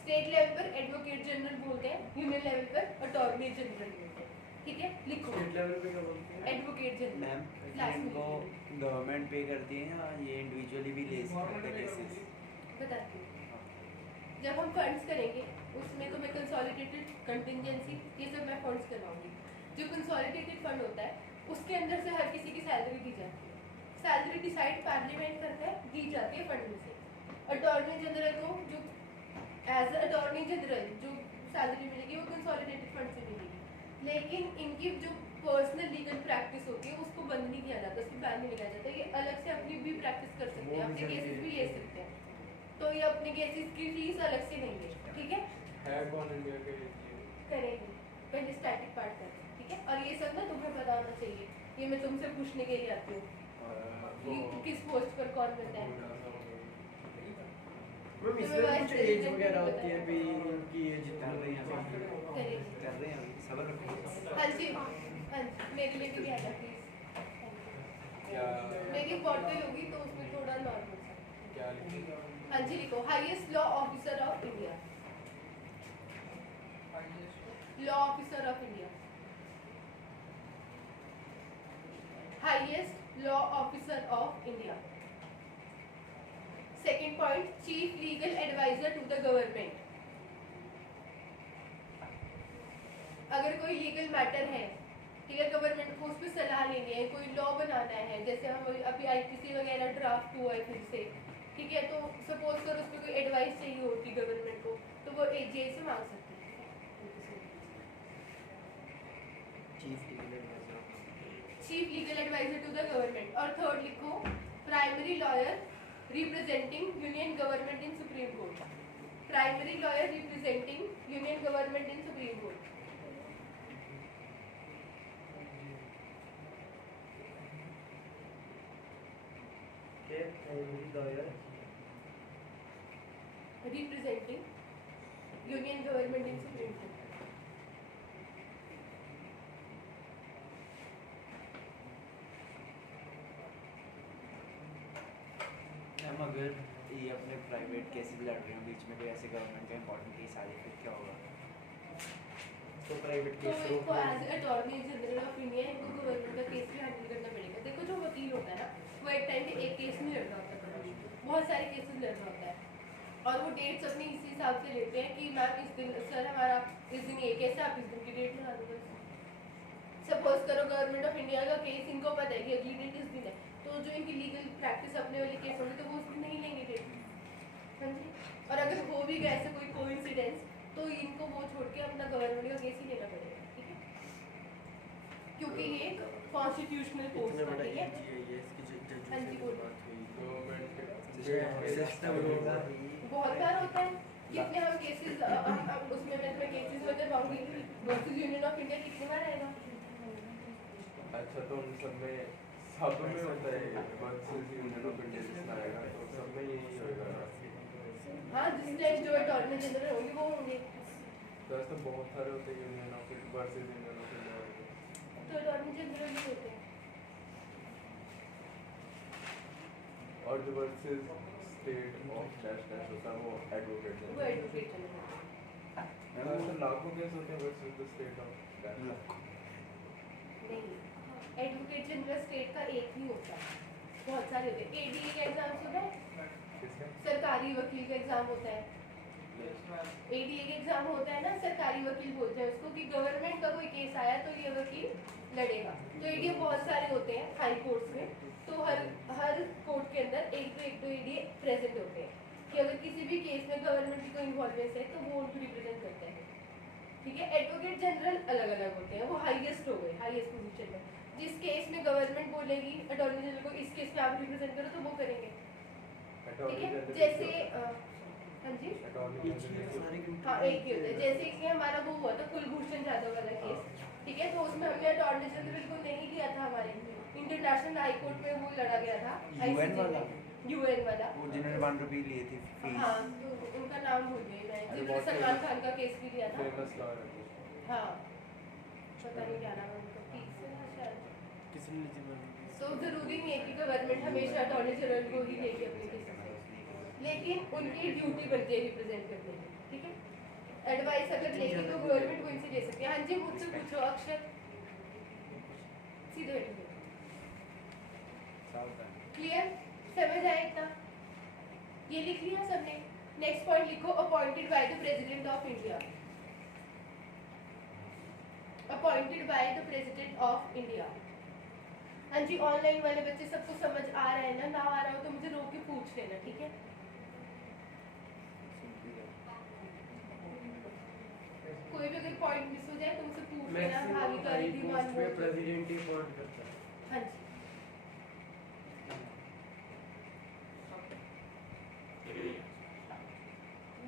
स्टेट लेवल पर एडवोकेट जनरल बोलते हैं, यूनियन लेवल पर अटॉर्नी जनरल बोलते हैं, ठीक है। लिखो स्टेट लेवल पे क्या बोलते हैं? Advocate general. मैम Last इनको में। गवर्नमेंट पे करती है या ये इंडिविजुअली भी ले सकते हैं केसेस? बताती हूँ। जब हम फंड्स करेंगे उसमें तो मैं कंसोलिडेटेड कंटिंजेंसी ये सब मैं फंड्स करवाऊंगी। जो कंसोलिडेटेड फंड होता है उसके अंदर से हर किसी की सैलरी दी जाती है। सैलरी डिसाइड पार्लियामेंट करता है, दी जाती है फंड में से। अटॉर्नी जनरल को जो एज अटॉर्नी जनरल जो सैलरी मिलेगी वो कंसोलिडेटेड फंड से मिलेगी, लेकिन इनकी जो पर्सनल लीगल प्रैक्टिस होती है उसको बंद नहीं किया जाता, उसको बैन नहीं लगाया जाता। ये अलग से अपनी भी प्रैक्टिस कर सकते हैं, अपने केसेस भी ले सकते हैं। तो ये अपने केसेस की फीस अलग से नहीं है, ठीक है। कौन इंडिया के करेंगे पहले स्टैटिक पार्ट करें, ठीक है। और ये सब ना तुम्हें पता होना चाहिए, ये मैं तुमसे पूछने के लिए आती हूँ कि किस पोस्ट पर कौन बनता है। मैम इसमें कुछ एज वगैरह होती है भी, इनकी एज जितना रही है करेंगे। कर रहे हैं अभी सबर रखो। हाँ जी हाँ जी, मेरे लिए भी आना प्लीज। क्या मेरी बॉटल होगी तो उसमें थोड़ा नॉर्मल सा। क्या लिखेगा? हाँ जी लिखो, highest law officer of India. Law officer of India, highest law officer of India. Second point, chief legal adviser to the government. अगर कोई लीगल मैटर है, ठीक है, गवर्नमेंट को उस पर सलाह लेनी है, कोई लॉ बनाना है, जैसे हम अभी आईपीसी वगैरह ड्राफ्ट हुआ है फिर से, ठीक है, तो सपोज करो उस पर कोई एडवाइस चाहिए होती गवर्नमेंट को तो वो एजे से मांग सकती है। Chief legal adviser to the government. और थर्ड लिखो, primary lawyer representing union government in supreme court. Primary lawyer representing union government in supreme court. Representing union government in supreme court. Ma'am अगर ये अपने प्राइवेट केसेस लड़ रहे हैं बीच में कोई ऐसे गवर्नमेंट का इंपॉर्टेंट केस आ जाए फिर क्या होगा? तो प्राइवेट तो केस इनको as attorney general of India इनको गवर्नमेंट का केस भी हैंडल करना पड़ेगा। देखो जो वकील होता है ना वो एक टाइम पे एक केस नहीं लड़ रहा होता, बहुत सारे केसेस लड़ रहा होता है और वो डेट्स अपनी इसी हिसाब से लेते हैं कि मैम इस दिन सर हमारा इस दिन ये केस है, आप इस दिन की डेट लगा दो। सपोज करो गवर्नमेंट ऑफ इंडिया का केस इनको पता है कि अगली डेट इस दिन है, तो जो इनकी लीगल प्रैक्टिस अपने वाले केस होंगे तो वो उस दिन नहीं लेंगे डेट। हाँ जी, और अगर हो भी गया ऐसे कोई कोइंसिडेंस तो इनको वो छोड़ के अपना गवर्नमेंट का केस ही लेना पड़ेगा, ठीक है, क्योंकि ये कॉन्स्टिट्यूशनल पोस्ट इतना है, बड़ा ठीक है। एजी है ये, इसकी जज हाँ जी, से बोलो। बात हुई गवर्नमेंट सिस्टम होगा बहुत बार होता है कितने हम केसेस उसमें मैं तुम्हें केसेस में करवाऊंगी वर्सेस यूनियन ऑफ इंडिया कितनी बार आएगा। अच्छा तो उन सब में होता है वर्सेस यूनियन ऑफ इंडिया जिसमें आएगा तो सब में यही होएगा ना। हाँ जिस टाइम जो अटॉर्नी जनरल होंगे वो होंगे, तो ऐसे बहुत सारे होते हैं union of versus union of India वाले। तो अटॉर्नी जनरल ही होते हैं। और जो versus state of dash dash होता है वो एडवोकेट वो एडवोकेट जनरल ऐसे लाखों केस होते हैं versus the state of dash. नहीं, एडवोकेट जनरल स्टेट का एक ही होता है, बहुत सारे होते हैं। एडीए का एग्जाम सुना है, किसका? सरकारी वकील का एग्जाम होता है। एडीए का एग्जाम होता है ना, सरकारी वकील बोलते हैं उसको कि गवर्नमेंट का कोई केस आया तो ये वकील लड़ेगा। तो एडीए बहुत सारे होते हैं हाई कोर्ट्स में, तो हर कोर्ट के अंदर एक तो एडीए प्रेजेंट होते हैं कि अगर किसी भी केस में गवर्नमेंट की कोई इन्वॉल्वमेंट है तो वो उनको रिप्रेजेंट करते हैं, ठीक है। एडवोकेट जनरल अलग अलग होते हैं, वो हाईएस्ट हो गए, हाईएस्ट पोजीशन में। जिस केस में गवर्नमेंट बोलेगी अटॉर्नी जनरल को इस केस में आप रिप्रेजेंट करो तो वो करेंगे, ठीक है। जैसे हाँ जी, हाँ एक ही होता है। जैसे कि हमारा वो हुआ था कुलभूषण जाधव वाला केस, ठीक है, तो उसमें हमने अटॉर्नी जनरल को नहीं लिया था हमारे इंटरनेशनल हाई कोर्ट में वो लड़ा गया था UN वाला? यूएन वाला। वो जिन्होंने 1 रुपये लिए थे फीस। हाँ तो उनका नाम भूल गई मैं, अरे जिन्होंने बहुत सलमान famous- खान का केस भी लिया था। फेमस लॉयर है हाँ पता नहीं क्या नाम है उनका, पीस है ना शायद। किसने नीचे बना तो जरूरी नहीं है कि गवर्नमेंट हमेशा अटॉर्नी जनरल को ही लेगी अपने केसेस, लेकिन उनकी ड्यूटी बनती है रिप्रेजेंट करने की, ठीक है। एडवाइस अगर लेगी तो गवर्नमेंट को इनसे ले सकती है। हाँ जी मुझसे पूछो अक्षर, सीधे बैठो। क्लियर, समझ आया इतना? ये लिख लिया सबने। नेक्स्ट पॉइंट लिखो, appointed by the president of India. Appointed by the president of India. हाँ जी ऑनलाइन वाले बच्चे सबको समझ आ रहा है ना? आ रहा हो तो मुझे रोक के पूछ लेना, ठीक है। कोई भी अगर पॉइंट मिस हो जाए तो मुझसे पूछ लेना। भाभी का हाई दीवान पोस्ट पे प्रेसिडेंट ही अपॉइंट करता है। हाँ जी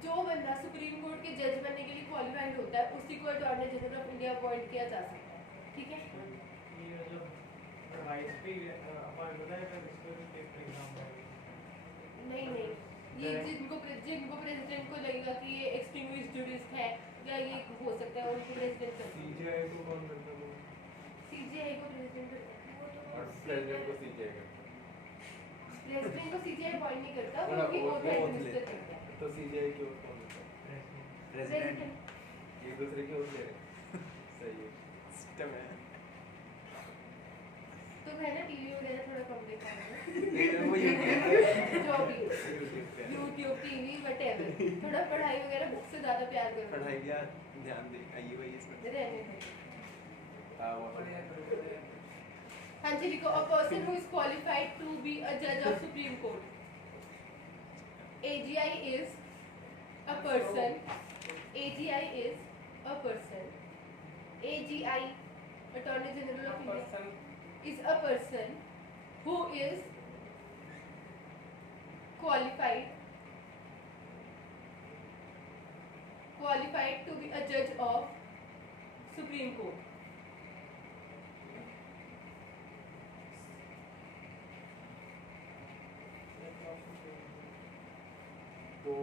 जो बंदा सुप्रीम कोर्ट के जज बनने के लिए क्वालिफाइड होता है उसी को attorney general of India appoint किया जा सकता है, ठीक है। ये मतलब वाइस पे अपॉइंट होता है फिर इसको भी टेस्ट एग्जाम होगा। नहीं ये जिनको प्रेसिडेंट को लगेगा कि ये एक्सटिंग्विश्ड जूरिस्ट है या ये हो सकता है उनको प्रेसिडेंट कर देंगे। सीजीआई को कौन करता है? सीजीआई को प्रेसिडेंट और प्रेसिडेंट को सीजीआई करता प्रेसिडेंट को सीजीआई अपॉइंट नहीं करता, है वो उनकी वो ओथ वो एडमिनिस्टर करता है। तो सीजीआई की ओर कौन देता है? प्रेसिडेंट एक दूसरे की ओर ले रहे हैं। सही है सिस्टम है। तो है ना टीवी वगैरह थोड़ा कम देखा है वो YouTube पे जो भी YouTube पे यूट्यूब टीवी व्हाटएवर, थोड़ा पढ़ाई वगैरह बुक से ज्यादा प्यार करो। पढ़ाई का ध्यान दे, आइए भाई इसमें। रहने दो। हाँ वो हाँ जी लिखो, a person who is qualified to be a judge of Supreme Court. AGI is a person. AGI is a person. AGI, Attorney General of India, is a person who is qualified to be a judge of Supreme Court. तो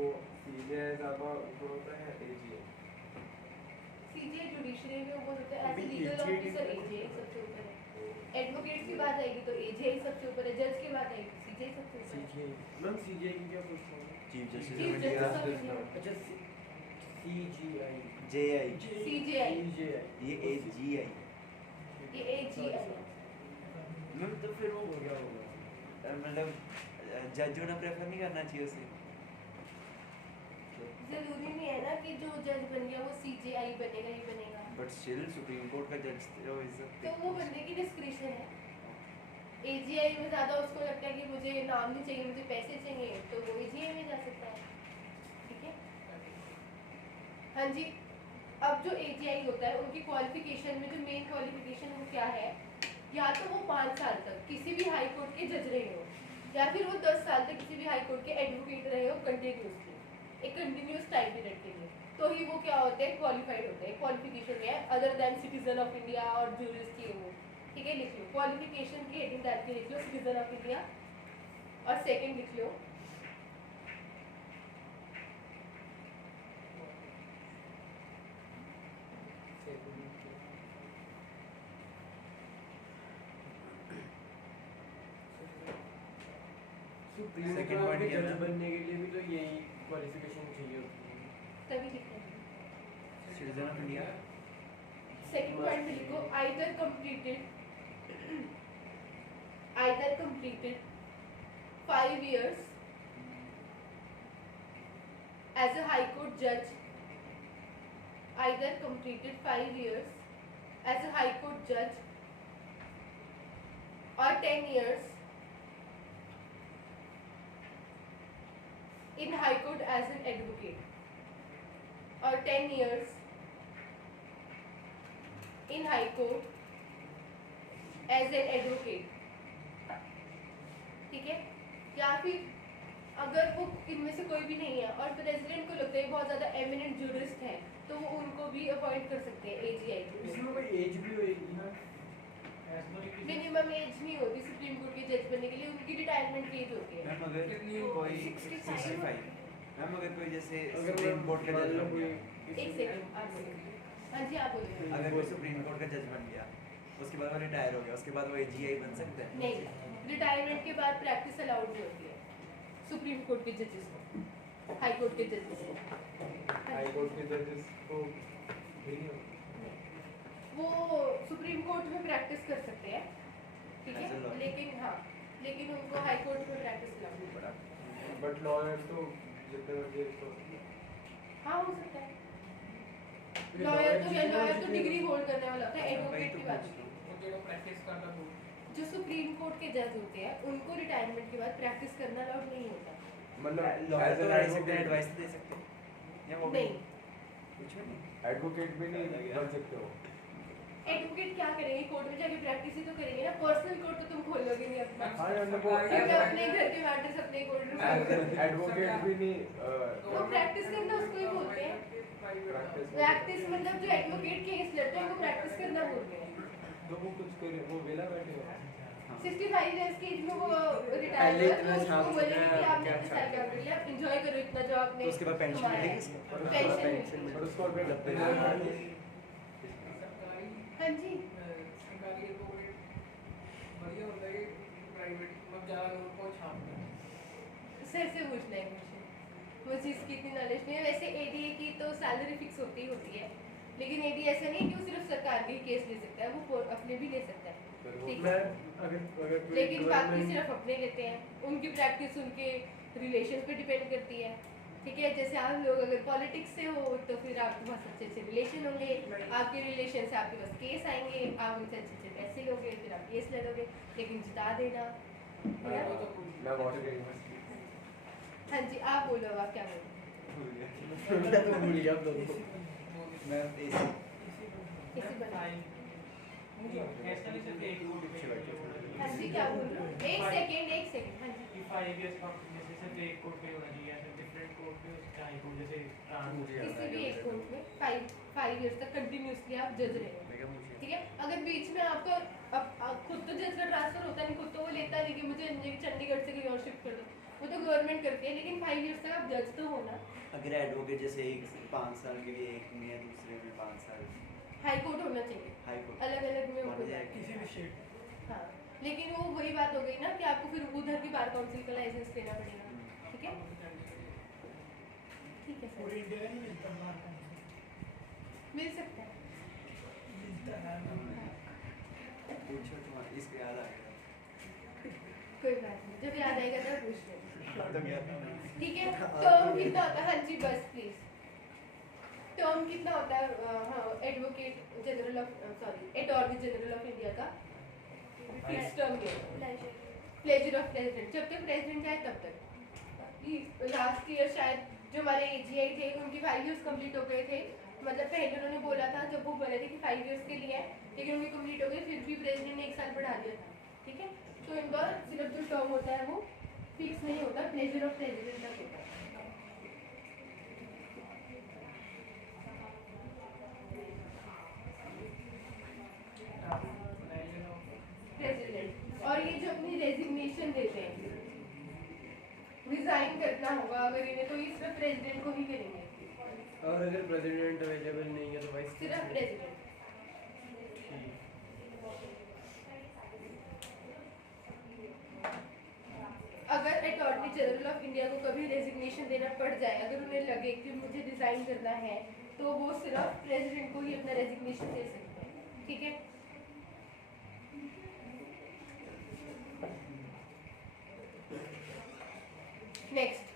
सीजीआई ज्यादा ऊपर होता है एजीआई? सीजीआई जुडिशरी में ऊपर होता है, अभी as legal AGI officer AGI सबसे ऊपर है। एडवोकेट की बात आएगी तो एजीआई सबसे ऊपर है, जज की बात आएगी सीजीआई सबसे ऊपर है। सीजीआई मैम सीजीआई की क्या पोस्ट है? Chief justice Chief of Justice India. of India। अच्छा सीजीआई JI CJI सीजीआई ये AGI। ये एजीआई है। मैम तो फिर वो हो गया होगा। मतलब जज होना प्रेफर नहीं करना चाहिए उसे। जरूरी नहीं है ना कि जो जज बन गया वो सीजीआई बनेगा ही बनेगा, बट स्टिल सुप्रीम कोर्ट का जज तो इज तो वो बंदे की डिस्क्रिप्शन है। एजीआई में ज्यादा उसको लगता है कि मुझे नाम नहीं चाहिए, मुझे पैसे चाहिए, तो वो एजीआई में जा सकता है, ठीक है। हाँ जी अब जो एजीआई होता है उनकी क्वालिफिकेशन में जो मेन क्वालिफिकेशन वो क्या है, या तो वो 5 साल तक किसी भी हाई कोर्ट के जज रहे हो, या फिर वो 10 साल तक किसी भी हाई कोर्ट के एडवोकेट रहे हो कंटिन्यूसली, एक कंटिन्यूस टाइम पीरियड के लिए, तो ही वो क्या होते हैं क्वालिफाइड होते हैं। क्वालिफिकेशन है other than citizen of India और जूरिस्ट ये वो, ठीक है। लिख लो क्वालिफिकेशन की हेडिंग डाल के लिख लो सिटीजन ऑफ इंडिया, और सेकंड लिख लो सुप्रीम Second कोर्ट point के क्या जज था? बनने के लिए भी तो यही क्वालिफिकेशन चाहिए होती है। तभी लिख लो। Citizen of India. Second point में लिखो either completed 5 years as a high court judge, either completed 5 years as a high court judge or 10 years in high court as an advocate, or 10 years in high court as an advocate, ठीक है। या फिर अगर वो इनमें से कोई भी नहीं है और प्रेसिडेंट को लगता है बहुत ज़्यादा एमिनेंट जूरिस्ट है, तो वो उनको भी अपॉइंट कर सकते हैं एजीआई के। इसमें कोई एज भी होएगी ना? एज पर किसी मिनिमम एज नहीं होती सुप्रीम कोर्ट के जज बनने के लिए, उनकी रिटायरमेंट की एज होती है। मैम अगर कितनी कोई 65 65 मैम अगर कोई जैसे अगर सुप्रीम कोर्ट का जज बन गया, एक सेकंड आप बोलिए। हाँ जी आप बोलिए। अगर कोई सुप्रीम कोर्ट का जज बन गया, उसके बाद वो रिटायर हो गया, उसके बाद वो एजीआई बन सकता है? नहीं, रिटायरमेंट के बाद प्रैक्टिस अलाउड नहीं होती है सुप्रीम कोर्ट के जजेस को, हाई कोर्ट के जजेस को। हाई कोर्ट के जजेस को भी नहीं होता। वो सुप्रीम कोर्ट में प्रैक्टिस कर सकते हैं, ठीक As a है, lawyer. लेकिन हाँ, लेकिन उनको हाई कोर्ट में प्रैक्टिस अलाउड नहीं। बड़ा बट लॉयर तो जितने मर्जी तो हाँ हो सकता है। लॉयर तो डिग्री होल्ड करने वाला होता है, एडवोकेट की बात नहीं। वो जो प्रैक्टिस करना हो जो सुप्रीम कोर्ट के जज होते हैं उनको रिटायरमेंट के बाद प्रैक्टिस करना अलाउड नहीं होता। मतलब लॉयर एज तो एन लड़ सकते हैं, एडवोकेट एडवाइस दे सकते हैं, या वो भी नहीं, कुछ भी नहीं? एडवोकेट भी नहीं बन सकते हो। एडवोकेट क्या करेंगे, कोर्ट में जाके प्रैक्टिस ही तो करेंगे ना। पर्सनल कोर्ट तो तुम खोलोगे नहीं अपना, हाँ मतलब वो क्योंकि अपने घर के मैटर्स अपने कोर्ट में खोलोगे। एडवोकेट भी नहीं तो प्रैक्टिस करना उसको ही बोलते हैं। प्रैक्टिस मतलब जो एडवोकेट केस लड़ते हैं उनको प्रैक्टिस करना बोलते हैं। तो वो कुछ करे, वो वेला बैठे हो। 65 इयर्स की एज में वो रिटायर पहले हुआ इतना तो उसको छाप बोलेंगे कि सुना, आपने क्या इतना साल काम कर लिया, आप एंजॉय करो इतना जो आपने तो उसके बाद पेंशन कमाया है। मिलेगी उसको? पेंशन मिलेगी। और उसको अगर सरकारी हाँ जी, सरकारी एडवोकेट बढ़िया होता है कि प्राइवेट मतलब ज़्यादा लोगों को छापता है। सर से पूछना है मुझे, वो चीज़ की इतनी नॉलेज नहीं है। वैसे एडीए की तो सैलरी फिक्स होती ही होती है, लेकिन एडीए ऐसा नहीं है कि वो सिर्फ सरकार के ही केस ले सकता है, वो अपने भी ले सकता है, ठीक मैं है। अगर कोई लेकिन बाकी government- सिर्फ अपने लेते हैं, उनकी प्रैक्टिस उनके रिलेशन पे डिपेंड करती है, ठीक है। जैसे आप लोग अगर पॉलिटिक्स से हो तो फिर आपके पास अच्छे अच्छे रिलेशन होंगे, आपके रिलेशन से आपके पास केस आएंगे, आप उनसे अच्छे अच्छे पैसे लोगे, फिर आप केस लड़ोगे, लेकिन जिता देना है ना। मैं वॉशिंगटन यूनिवर्सिटी हाँ जी आप बोलो, अब आप क्या बोलो। भूल गया। मैं तो भूल गया अब दोनों। मैं एसी इसी बना। ऐसा नहीं सिर्फ एक कोर्ट में हाँ जी क्या बोल रहे हो, एक सेकेंड। हाँ जी कि 5 इयर्स का जैसे सिर्फ एक कोर्ट में होना चाहिए, ऐसे डिफरेंट कोर्ट में चाहे कोर्ट जैसे ट्रांस किसी भी एक कोर्ट में 5 इयर्स तक कंटिन्यूसली आप जज रहे, ठीक है। अगर बीच में आपको अब खुद तो जज का ट्रांसफर होता नहीं, खुद तो वो लेता नहीं कि मुझे चंडीगढ़ से कहीं और शिफ्ट कर दो, वो तो गवर्नमेंट करती है, लेकिन 5 इयर्स तक आप जज तो हो ना। अगर एडवोकेट जैसे एक 5 साल के लिए एक में या दूसरे में 5 साल हाई कोर्ट होना चाहिए, हाई कोर्ट अलग अलग में बन हो जाए जाए। किसी भी स्टेट। हाँ, लेकिन वो वही बात हो गई ना कि आपको फिर उधर की बार काउंसिल का लाइसेंस लेना पड़ेगा, ठीक है। ठीक है सर, इंडिया नहीं मिलता बाहर का मिल सकता है। मिलता है पूछो तुम्हारा इसको याद आ गया। कोई बात नहीं, जब याद आएगा तब पूछ लेना, तो गया था मैं। ठीक है। टर्म कितना होता है, हाँ जी बस प्लीज, टर्म कितना होता है, हाँ advocate general of attorney general of India का fix term pleasure of president, जब तक प्रेसिडेंट आए तब तक। लास्ट ईयर शायद जो हमारे एजीआई थे उनके 5 इयर्स कंप्लीट हो गए थे, मतलब पहले उन्होंने बोला था जब वो बोले थे कि 5 इयर्स के लिए है, लेकिन उनके कंप्लीट हो गए, फिर भी प्रेसिडेंट ने 1 साल बढ़ा दिया था, ठीक है। तो इनका सिर्फ जो टर्म होता है वो फिक्स नहीं होता, प्लेजर ऑफ प्रेसिडेंट तक होता है। प्रेसिडेंट, और ये जो अपनी रेजिग्नेशन देते हैं, रिजाइन करना होगा अगर इन्हें, तो ये सिर्फ प्रेसिडेंट को ही करेंगे, और अगर प्रेसिडेंट अवेलेबल नहीं है तो वाइस सिर्फ प्रेसिडेंट। अगर अटॉर्नी जनरल ऑफ इंडिया को कभी रेजिग्नेशन देना पड़ जाए, अगर उन्हें लगे कि मुझे रिजाइन करना है, तो वो सिर्फ प्रेसिडेंट को ही अपना रेजिग्नेशन दे सकते हैं, ठीक है। नेक्स्ट,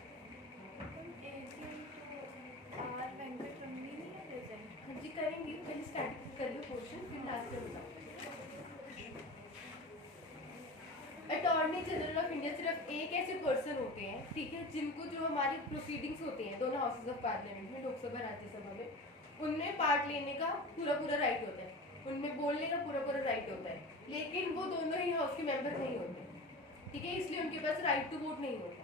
हाँ जी करेंगे, पहले स्टार्ट कर लो क्वेश्चन, फिर लास्ट में बताओ। अटॉर्नी जनरल ऑफ इंडिया सिर्फ एक ऐसे पर्सन होते हैं, ठीक है, जिनको जो हमारी प्रोसीडिंग्स होते हैं दोनों हाउसेज ऑफ पार्लियामेंट में, लोकसभा राज्यसभा में, उनमें पार्ट लेने का पूरा राइट होता है, उनमें बोलने का पूरा राइट होता है, लेकिन वो दोनों ही हाउस के मेंबर नहीं होते, ठीक है, इसलिए उनके पास राइट टू वोट नहीं होता।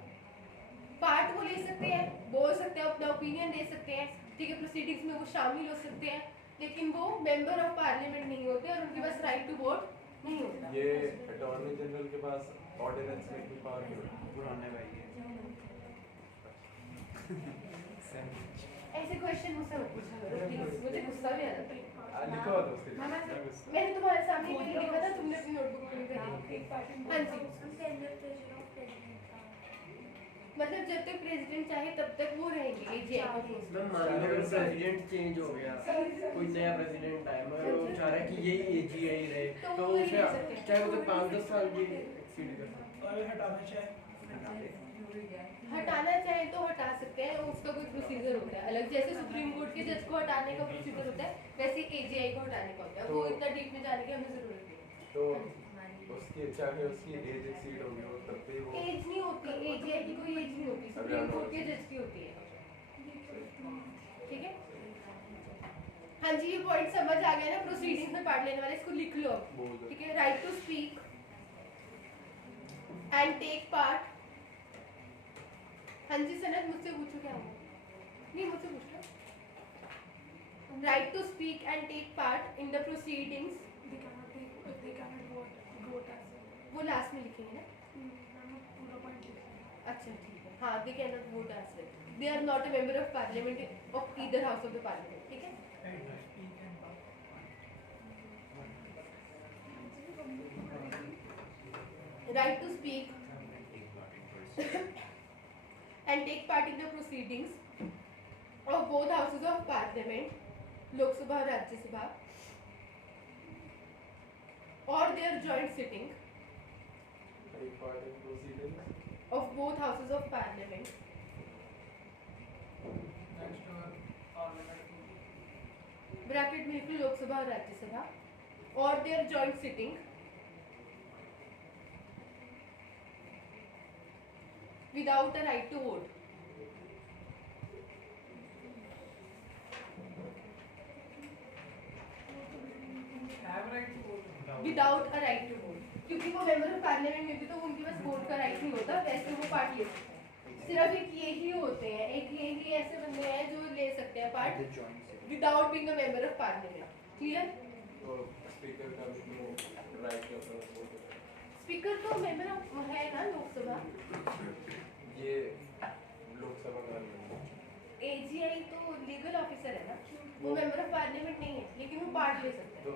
पार्ट वो ले सकते हैं, बोल सकते हैं, अपना ओपिनियन दे सकते हैं, ठीक है, प्रोसीडिंग्स में वो शामिल हो सकते हैं, लेकिन वो मेंबर ऑफ पार्लियामेंट नहीं होते और उनके पास राइट टू वोट नहीं होता। ये अटॉर्नी जनरल के पास ऑर्डिनेंस में की पावर नहीं होती। पुराने भाई है ऐसे क्वेश्चन मुझसे मत पूछा करो प्लीज, मुझे गुस्सा भी आता है। लिखा हुआ था उसके लिए। मैंने तुम्हारे सामने ये नहीं लिखा था, तुमने अपनी नोटबुक में लिखा। हाँ जी, मतलब जब तक प्रेसिडेंट चाहे तब तक वो रहेंगे AGI का पोस्ट। मैम मान लो अगर प्रेसिडेंट चेंज हो गया, कोई नया प्रेसिडेंट आया मगर वो चाह रहा है कि यही AGI रहे, तो उसे चाहे वो 5-10 साल भी एक्सीड कर सकता और हटाना चाहे हटाना चाहे तो हटा सकते हैं, उसका कोई प्रोसीजर होता है अलग। जैसे सुप्रीम कोर्ट के जज को हटाने का प्रोसीजर होता है, वैसे AGI को हटाने का होता है। वो इतना डीप में जाने की हमें जरूरत नहीं है। तो उसकी चाहे उसकी एज एक्सीड हो गई हो तब भी वो एज नहीं होती, AGI की कोई एज नहीं होती, सुप्रीम कोर्ट के जज की होती है। ठीक है, हाँ जी, ये पॉइंट समझ आ गया ना। प्रोसीडिंग्स में पार्ट लेने वाले इसको लिख लो, ठीक है। Right to speak and take part. हाँ जी सनत, मुझसे पूछो क्या हुआ? नहीं, मुझसे पूछ लो। Right to speak and take part in the proceedings, वो लास्ट में लिखेंगे ना? अच्छा ठीक है, हाँ, they can not vote as well, they are not a member of parliament of either house of the parliament. ठीक है, right to speak and take part in the proceedings of both houses of parliament, Lok Sabha और Rajya Sabha, or their joint sitting take part in proceedings of both houses of parliament, bracket में लिखो लोक सभा और राज्य सभा, और their joint sitting without a right to vote. Without a right to vote, क्योंकि वो मेंबर ऑफ पार्लियामेंट में भी तो उनके पास वोट का राइट नहीं होता, वैसे वो पार्ट ले सकते हैं। सिर्फ एक ये ही होते हैं, एक ये ही ऐसे बंदे हैं जो ले सकते हैं part without being a member of parliament. Clear? तो स्पीकर का भी तो राइट होता है वोट करने का। स्पीकर तो मेंबर ऑफ है ना लोकसभा। ये लोकसभा का नहीं है। AGI तो लीगल ऑफिसर है ना, वो मेंबर ऑफ पार्लियामेंट नहीं है, लेकिन वो पार्ट ले सकते हैं। तो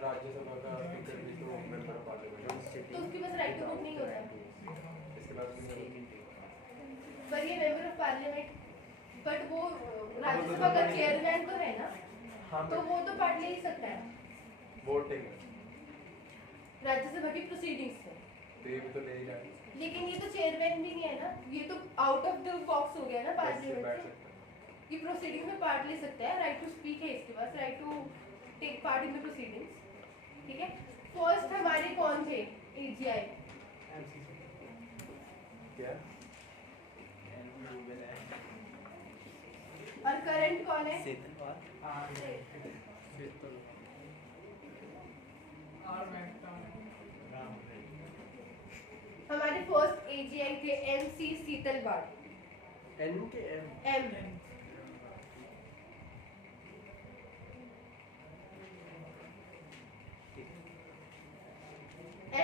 राज्यसभा का स्पीकर भी तो मेंबर ऑफ पार्लियामेंट है। तो उसके पास राइट टू वोट नहीं होता है, इसके बाद भी पर ये मेंबर ऑफ पार्लियामेंट, बट वो राज्यसभा का चेयरमैन तो है ना, हाँ तो वो तो पार्ट ले ही सकता है वोटिंग राज्यसभा की प्रोसीडिंग्स में। तो ये भी तो ले ही रहा है। लेकिन ये तो चेयरमैन भी नहीं है ना, ये तो आउट ऑफ द बॉक्स हो गया ना ऐसे पार्लियामेंट बैठ से। सकता है। ये प्रोसीडिंग में पार्ट ले सकता है, राइट टू स्पीक है इसके पास, right to take part in the proceedings. ठीक है, फर्स्ट हमारे कौन थे AGI, क्या और करंट कौन है? हमारे फर्स्ट AGI थे MC सीतलवाड़। N के M M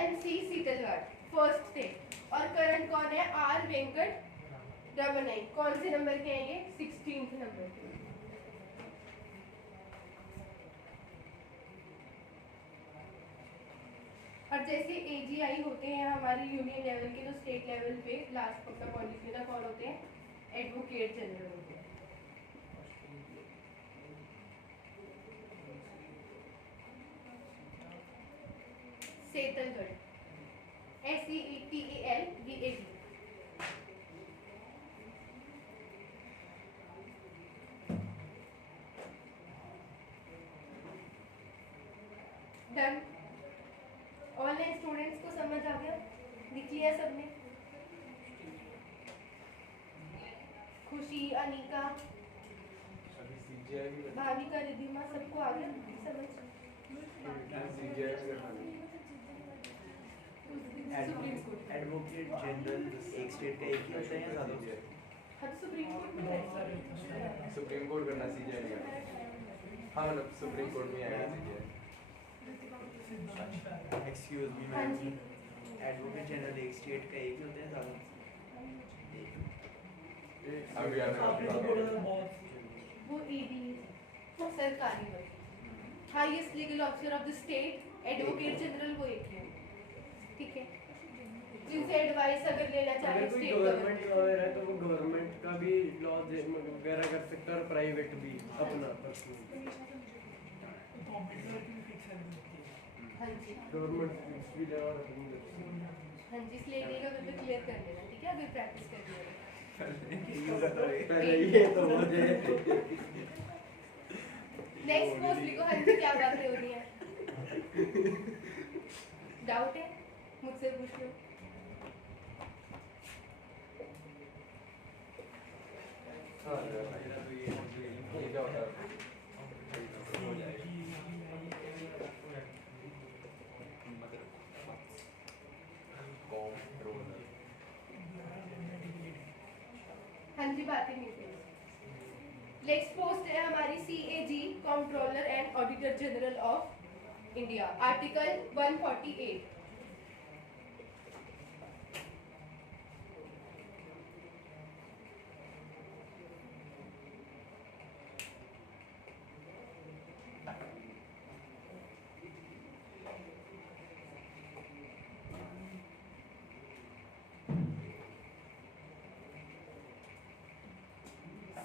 MC Setalvad first थे, और करंट कौन है? R वेंकट रमनई। कौन से नंबर के हैं ये? 16th नंबर के। और जैसे AGI होते हैं हमारे यूनियन लेवल के, तो स्टेट लेवल पे लास्ट अपना पॉइंट लिख लेना, कौन होते हैं? एडवोकेट जनरल होते हैं। सेतलगढ़ SETELVAD। डन। ऑनलाइन स्टूडेंट्स को समझ आ गया? लिख लिया सबने? खुशी, अनिका, अभी CGI भी करना भाविका, रिधिमा, सबको आ गया समझ? है। CGI भी करना है। Supreme court. एडवोकेट जनरल एक स्टेट का एक ही होता है या ज़्यादा होता है? हाँ तो सुप्रीम कोर्ट में है। सुप्रीम कोर्ट करना CGI नहीं करना। हाँ मतलब सुप्रीम कोर्ट में आएगा CGI। एक्सक्यूज मी हाँ मैम, जी। एडवोकेट जनरल एक स्टेट का एक ही होते हैं ज़्यादा? अभी आने आपने वाला तो बोला था बहुत वो ईडी सरकारी वर्ग, highest legal officer of the state, advocate general वो एक है, ठीक है, जिनसे एडवाइस अगर लेना चाहे अगर कोई स्टेट गवर्नमेंट गवर्नमेंट। लॉयर है तो वो गवर्नमेंट का भी लॉ वगैरह कर सकता है और प्राइवेट भी अपना पर्सनल। कंप्यूटर की फिक्स है हाँ जी गवर्नमेंट भी ले और अपनी भी। हाँ जी, इसलिए ईडी का बिल्कुल क्लियर कर लेना, ठीक है, अगर प्रैक्टिस करनी है। पहले ये तो मुझे नेक्स्ट पोस्ट लिखो। हाँ जी, क्या बातें हो रही हैं? डाउट है मुझसे पूछ लो। हाँ ये क्या होता है? हो जाएगा। कंट्रोलर। हाँ जी, बातें नहीं थी। नेक्स्ट पोस्ट है हमारी CAG, controller and auditor general of India, article 148।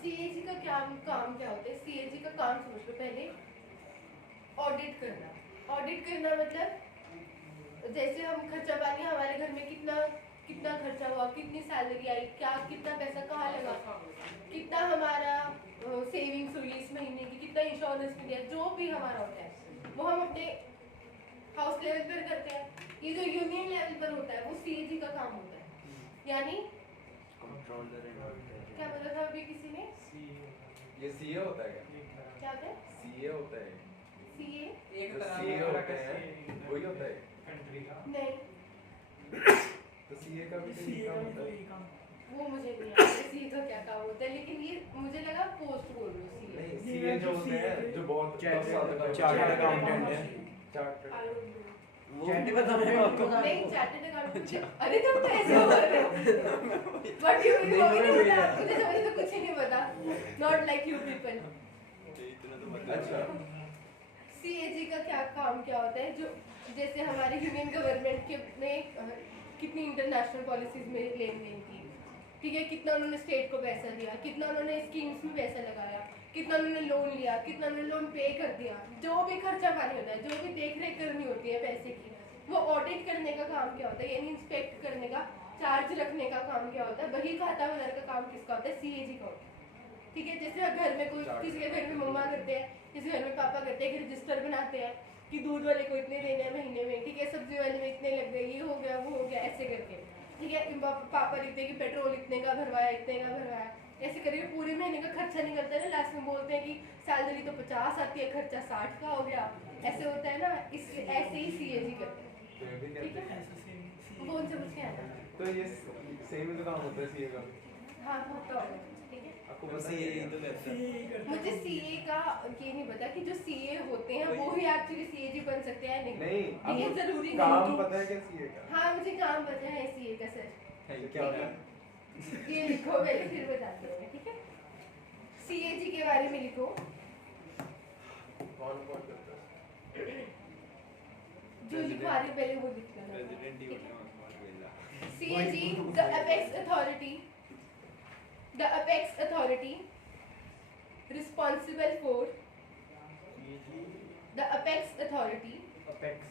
CAG का क्या काम क्या होता है? CAG का काम समझ लो पहले। ऑडिट करना। ऑडिट करना मतलब जैसे हम खर्चा पानी, हमारे घर में कितना कितना खर्चा हुआ, कितनी सैलरी आई, क्या कितना पैसा कहाँ लगा, कितना हमारा सेविंग्स हुई इस महीने की, कितना इंश्योरेंस मिला, जो भी हमारा होता है वो हम अपने हाउस लेवल पर करते हैं। ये जो यूनियन लेवल पर होता है वो CAG का काम होता है। यानी कंट्रोलर एंड क्या बोला था अभी किसी ने? ये सीए होता है क्या? क्या होता है? सीए होता है। CA? एक तो तरह सीए का होते हैं, वही होता है। कंट्री का नहीं, तो सीए का भी तो यही काम होता है। वो मुझे नहीं आता CA का क्या काम होता है, लेकिन ये मुझे लगा पोस्ट बोल रहे हो CA। नहीं सीए जो होते हैं जो बहुत चार्टर्ड अकाउंटेंट है। Chartered I don't know। Chartered बताने में आपको नहीं, चार्टर्ड अकाउंटेंट। अरे तुम तो ऐसे बोल रहे हो। What you mean? वो भी नहीं पता, मुझे समझ तो कुछ ही नहीं पता। Not like you people। अच्छा CAG का क्या काम क्या होता है? जो जैसे हमारे यूनियन गवर्नमेंट के में कितनी इंटरनेशनल पॉलिसीज में लेन देन की, ठीक है, कितना उन्होंने स्टेट को पैसा दिया, कितना उन्होंने स्कीम्स में पैसा लगाया, कितना उन्होंने लोन लिया, कितना उन्होंने लोन पे कर दिया, जो भी खर्चा पानी होता है, जो भी देख रेख करनी होती है पैसे की, वो ऑडिट करने का काम क्या होता है, यानी इंस्पेक्ट करने का, चार्ज रखने का काम क्या होता है, वही खाता बनाने का काम किसका होता है? CAG का होता है। ठीक है, जैसे घर में कोई, किसी के घर में मम्मा करते हैं, किसी घर में पापा करते हैं, रजिस्टर बनाते हैं कि दूध वाले को इतने देने हैं महीने में, ठीक है, सब्जी वाले में इतने लग गए, ये हो गया वो हो गया, ऐसे करके, ठीक है, पापा लिखते हैं कि पेट्रोल इतने का भरवाया, इतने का भरवाया, ऐसे करके पूरे महीने का खर्चा निकलता है ना, लास्ट में बोलते हैं कि सैलरी तो 50 आती है, खर्चा 60 का हो गया, ऐसे होता है ना, इसलिए ऐसे ही CAG करते हैं। तो ये भी ठीक कहते है, हैं। वो उनसे पूछ के आता है। तो ये सेम ही तो काम होता है सीए का। हाँ, होता होगा, ठीक है। आपको तो पता CA है यही तो करता है। मुझे CA का ये नहीं पता कि जो CA होते हैं वो ही एक्चुअली CAG बन सकते हैं नहीं। नहीं ये आपको जरूरी काम नहीं। पता है क्या सीए का? हाँ, मुझे काम पता है CA का सर। क्या होता है? ये लिखो पहले, फिर बताती हूँ मैं, ठीक है। CAG के बारे में लिखो। कौन कौन करता है? जो लिखवा रही हूँ पहले वो लिखना। प्रेसिडेंट ही ठीक होता है। है कौन बोला? CAG, the apex authority, responsible for the apex authority apex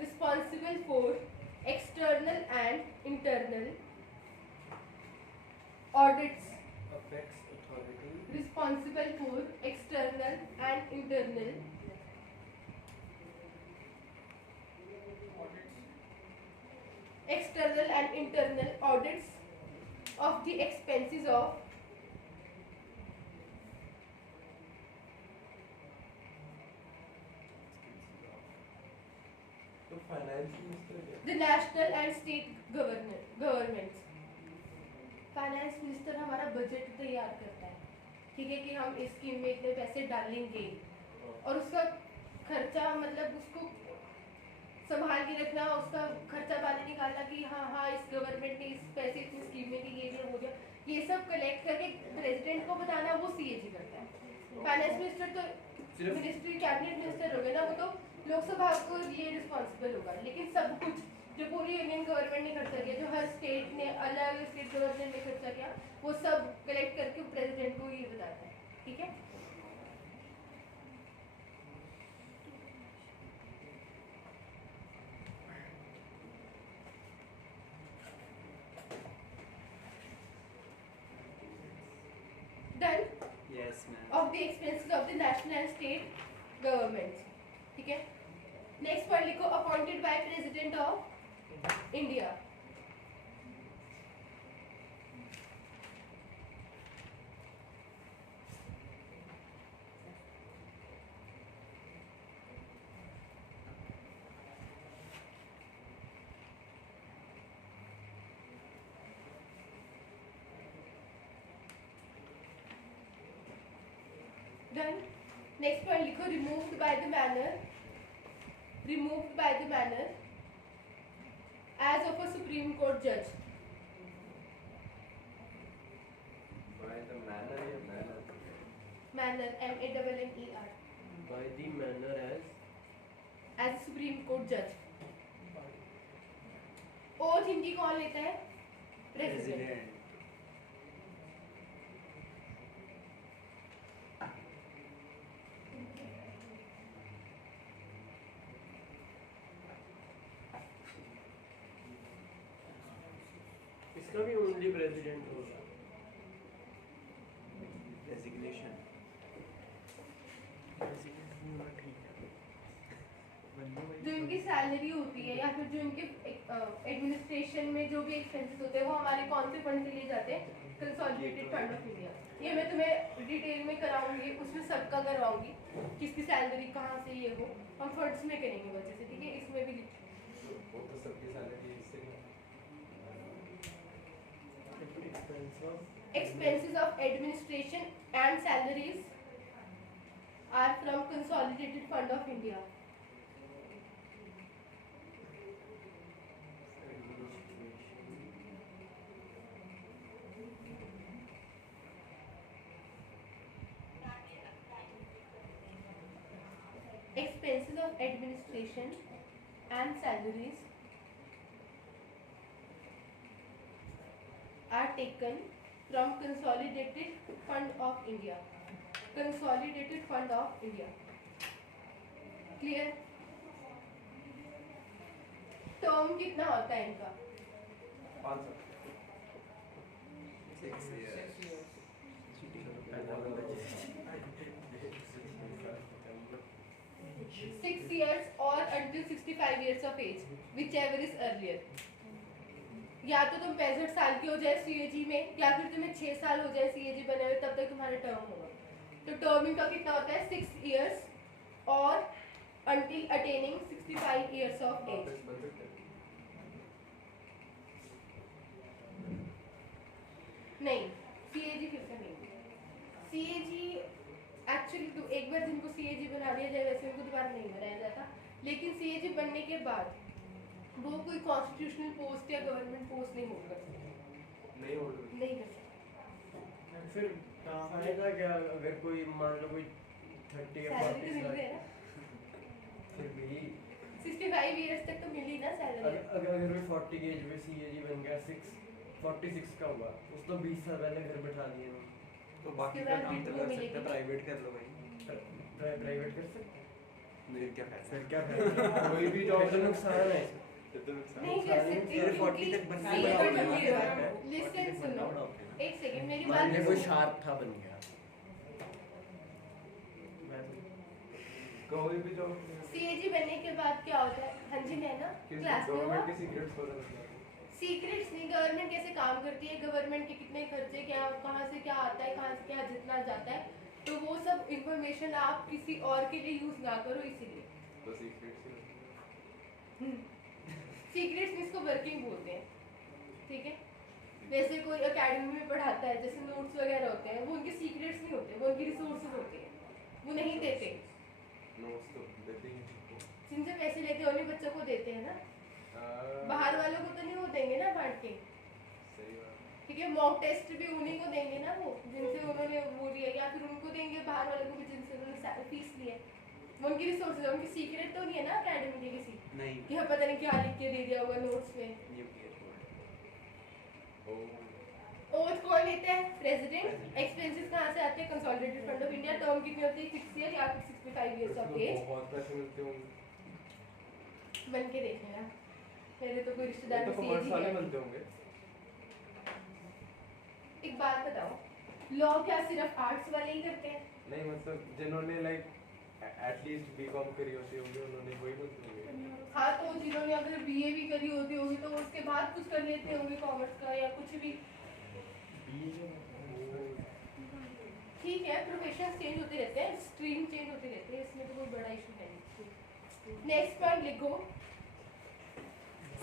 responsible for external and internal audits, apex authority responsible for external and internal audits of the expenses of तो फाइनेंस मिनिस्टर क्या? the national and state governments। Finance minister हमारा बजट तैयार करता है, ठीक है, कि हम इस स्कीम में इतने पैसे डालेंगे, और उसका खर्चा मतलब उसको संभाल के रखना, उसका खर्चा पानी निकालना कि हाँ हाँ इस गवर्नमेंट ने इस पैसे इतनी स्कीम में दी, ये हो गया, ये सब कलेक्ट करके प्रेसिडेंट को बताना वो सीएजी करता है। फाइनेंस मिनिस्टर तो मिनिस्ट्री कैबिनेट मिनिस्टर हो गए ना, वो तो लोकसभा को ये रिस्पॉन्सिबल होगा, लेकिन सब कुछ जो पूरी यूनियन गवर्नमेंट ने खर्चा किया, जो हर स्टेट ने अलग स्टेट गवर्नमेंट ने खर्चा किया, वो सब कलेक्ट करके प्रेसिडेंट को ये बताता है। ठीक है, done yes ma'am. of the expenses of the national and state governments। ठीक है, नेक्स्ट पॉइंट लिखो, appointed by president of India. Done. Next point लिखो, removed by the manner as of a Supreme Court judge। By the manner या manner? Manner, M-A-N-N-E-R, By the manner as a Supreme Court judge। Oath इनकी कौन लेता है? प्रेसिडेंट। प्रेसिडेंट। इसका भी ओनली प्रेसिडेंट होगा। रेजिग्नेशन। जो इनकी सैलरी होती है या फिर जो इनके एडमिनिस्ट्रेशन में जो भी एक्सपेंसेस होते हैं वो हमारे कौन से फंड से लिए जाते हैं? Consolidated fund of India. ये मैं तुम्हें डिटेल में कराऊंगी, उसमें सबका करवाऊंगी, किसकी सैलरी कहाँ से ये हो, हम फंड्स में करेंगे वजह से। ठीक है, इसमें भी वो तो सबकी सैलरी इससे expenses of administration and salaries are from consolidated fund of India। Expenses of administration and salaries are taken from consolidated fund of India। consolidated fund of India। clear? Term कितना होता है इनका? 5 साल। 6 years। 6 years or until 65 years of age, whichever is earlier। या तो तुम 65 साल के हो जाए सीएजी में, या फिर तुम्हें 6 साल हो जाए सीएजी बने हुए, तब तक तुम्हारा टर्म होगा। तो टर्म इनका कितना होता है? 6 years और until attaining 65 years of age। वापस बन सकते हैं। नहीं, सीएजी फिर से नहीं। सीएजी एक्चुअली तो एक बार जिनको सीएजी बना दिया जाए वैसे उनको दोबारा नहीं बनाया जाता, लेकिन सीएजी बनने के बाद वो कोई कॉन्स्टिट्यूशनल पोस्ट या गवर्नमेंट पोस्ट नहीं होल्ड कर सकते, नहीं होल्ड नहीं कर सकते। फिर फायदा क्या अगर कोई मान लो कोई 30 या सैलरी 40 तो मिल रही है साल ना, फिर भी 65 इयर्स तक तो मिली ना सैलरी। अगर कोई 40 की एज में सीएजी बन गया, 46 का हुआ, उसको 20 साल पहले घर बैठा दिए ना, तो बाकी उसके का बाद काम तो भी कर मिलेगी। सकते हैं, प्राइवेट कर लो भाई। प्राइवेट कर सकते हैं। फिर क्या फायदा? फिर क्या फायदा? कोई भी जॉब तो नुकसान है। फिर तो नुकसान। नहीं कर सकते फिर 40 क्योंकि तक बनना सीए बड़ा पर हो बन गया। गया। लिसन सुनो, एक सेकंड मेरी बात मान ले कोई सुनो। शार्प था बन गया। कोई भी जॉब सीएजी बनने के बाद क्या होता है? हाँ जी, मैं ना क्लास में हुआ। गवर्नमेंट के सीक्रेट्स पता लगता है। सीक्रेट्स नहीं, गवर्नमेंट कैसे काम करती है, गवर्नमेंट के कितने खर्चे, क्या कहाँ से क्या आता है, कहाँ से क्या जितना जाता है, तो वो सब इंफॉर्मेशन आप किसी और के लिए यूज ना करो, इसीलिए तो सीक्रेट्स सीक्रेट्स इसको वर्किंग बोलते हैं। ठीक है, वैसे कोई एकेडमी में पढ़ाता है, जैसे नोट्स वगैरह होते हैं, वो उनके सीक्रेट्स नहीं होते, वो उनकी रिसोर्सेज होते हैं, वो नहीं देते। नोट्स तो देते ही हैं जिनसे पैसे लेते हैं उन्हीं बच्चों को देते हैं ना, उनको। बाहर वालों को तो नहीं वो देंगे ना बांट के, सही बात। ठीक है। मॉक टेस्ट भी उन्हीं को देंगे ना वो जिनसे उन्होंने वो लिया, या फिर उनको देंगे बाहर वालों को भी जिनसे उन्होंने फीस ली है। वो उनकी रिसोर्सेज है, उनकी सीक्रेट तो नहीं है ना अकेडमी के किसी नहीं कि हाँ पता नहीं क्या लिख के दे दिया होगा नोट्स में। यूपीएस बोर्ड ओ ओथ कौन लेता है? प्रेसिडेंट। एक्सपेंसेस कहाँ से आते हैं? Consolidated fund of India. Term कितनी होती है? 6 ईयर या फिर 65 ईयर्स ऑफ उसमें एज। बहुत पैसे मिलते होंगे। बन के देख लेना, मेरे तो कोई रिश्तेदार तो में कॉमर्स सीएजी वाले है। बनते होंगे। एक बात बताओ, लॉ क्या सिर्फ आर्ट्स वाले ही करते हैं? नहीं मतलब जिन्होंने लाइक एटलीस्ट बीकॉम करी होती होगी उन्होंने वही बनते होंगे। हाँ तो जिन्होंने अगर बीए भी करी होती होगी तो उसके बाद कुछ कर लेते होंगे कॉमर्स का या कुछ भी। ठीक है, प्रोफेशन चेंज होते रहते हैं, स्ट्रीम चेंज होते रहते हैं, इसमें तो कोई बड़ा इशू है नहीं। नेक्स्ट पॉइंट लिखो,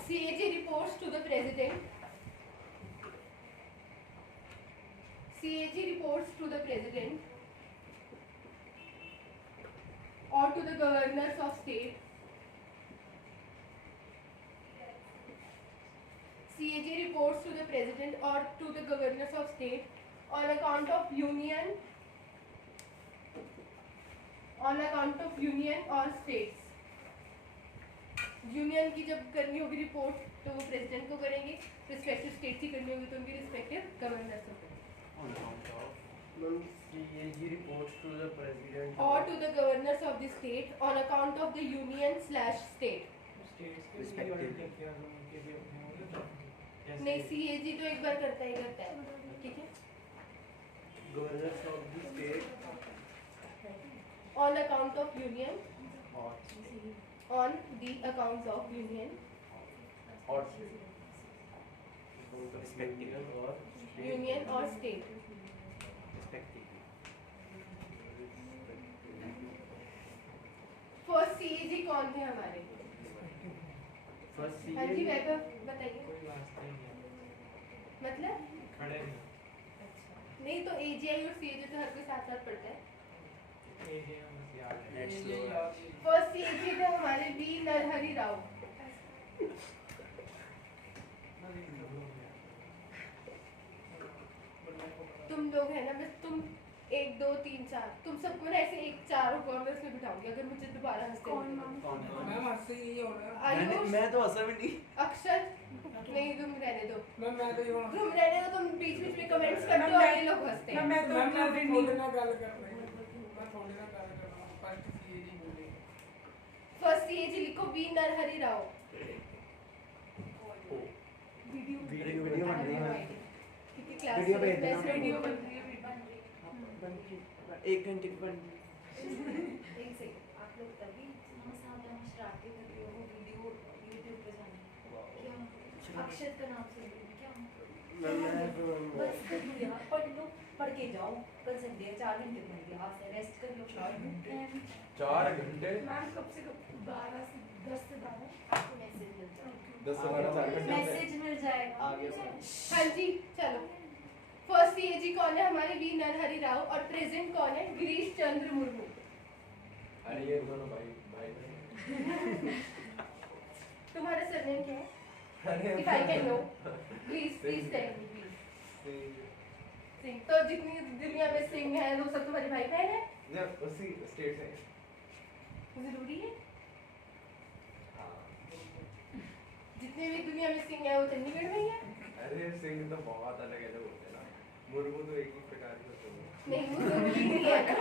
CAG reports to the president. CAG reports to the president or to the governors of state. CAG reports to the president or to the governors of state on account of union or states. Union की जब करनी होगी रिपोर्ट तो वो प्रेसिडेंट को करेंगे, रिस्पेक्टिव स्टेट की करनी होगी तो उनकी रिस्पेक्टिव गवर्नर्स को करेंगे। On account of CAG reports to the president or to the governors of the state on account of the union/state. States के Respective. भी टेक केयर उनके भी अपने होंगे तो नहीं, CAG तो एक बार करता है, ठीक है। governors of the state On account of union, और on the accounts of union, और Respective. और union or state. Respectively first CAG कौन थे हमारे? first हाँ जी CAG वैभव बताइए, कोई वास्ता ही नहीं मतलब खड़े नहीं नहीं तो AGI और CAG तो हर कोई साथ साथ पढ़ता है। एजे में बस याद है नेक्स्ट ये फ्लोर याद है। फर्स्ट CAG थे हमारे बी नरहरि राव। बस एक सब लोग हैं तुम लोग है ना, बस तुम 1 2 3 4 तुम सबको ना ऐसे एक चारों कॉर्नर्स में बिठाऊंगी अगर मुझे दोबारा हंसते हुए देखो। मैम आपसे यही हो रहा है। आयुष, मैं तो हंसा भी नहीं। अक्षर, नहीं तुम रहने दो, मैं तो ये बोल तुम रहने दो, तुम बीच बीच में कमेंट्स करते हो और ये लोग हंसते हैं। मैं थोड़ी ना गल कर रही हूँ, मैं थोड़ी ना गल कर रहा हूँ, फर्स्ट सीएजी बोले। फर्स्ट CAG लिखो बी नरहरि राव। वीडियो बन रही है। क्योंकि क्लास वीडियो भेज में देना। वीडियो बन रही है। 1 घंटे की बन एक सेकंड, आप लोग तभी इतना सावधान शरारतें कर रहे हो वो वीडियो यूट्यूब पे जाने क्या अक्षर का नाम से क्या बस कर लो यार, पढ़ लो, पढ़ के जाओ, कर सकते हैं 4 घंटे पढ़ के हाथ से रेस्ट कर लो 4 घंटे 4 घंटे मैम कब से कब 12 से 10 से 12 मैसेज मिल जाएगा 10 से 12 4 घंटे मैसेज मिल जाएगा आगे बढ़ो। हाँ जी चलो, फर्स्ट CAG कौन है हमारे? वी नरहरि राव। और प्रेजेंट कौन है? गिरीश चंद्र मुर्मू। अरे ये दोनों भाई भाई तुम्हारा सरनेम क्या है? अरे If I can know, please tell me please. Singh. तो जितनी दुनिया में सिंह है वो सब तुम्हारे भाई बहन है? ये उसी स्टेट से जरूरी है? हाँ जितने भी दुनिया में सिंह है वो चंडीगढ़ में ही है? अरे सिंह तो बहुत अलग अलग होते हैं ना, मुर्मू तो एक ही प्रकार के होते हैं। नहीं वो जरूरी नहीं है ना।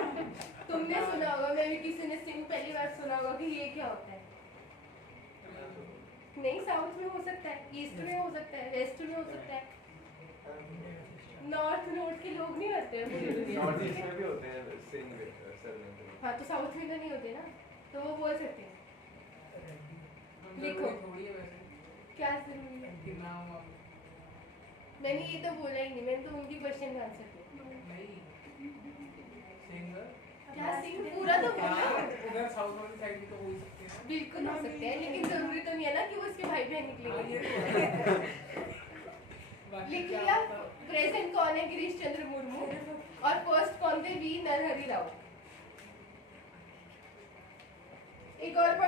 तुमने सुना होगा, मैं भी किसी ने सिंह पहली बार सुना होगा कि ये क्या होता है। नहीं, साउथ में हो सकता है, ईस्ट में हो सकता है, वेस्ट में हो सकता है, नॉर्थ के लोग नहीं होते हैं पूरी दुनिया नॉर्थ में, ईस्ट ठीक में है? भी होते हैं सिंह सरनेम। हाँ तो साउथ में तो नहीं होते ना, तो वो बोल सकते हैं। लिखो। थोड़ी है वैसे क्या जरूरी है? कि नाम आप मैंने ये तो बोला ही नहीं, मैंने तो उनकी क्वेश्चन का आंसर दिया। नहीं सिंगर क्या सिंह पूरा तो बोला। उधर साउथ वाली साइड भी तो हो ही सकते हैं। बिल्कुल हो सकते हैं, लेकिन जरूरी तो नहीं है ना कि वो उसके भाई बहन हाँ, निकलेंगे। ये तो है। बाकी लिख क्या लिया। होता है? प्रेजेंट कौन है? गिरीश चंद्र मुर्मू। और फर्स्ट कौन थे? वी नरहरि राव।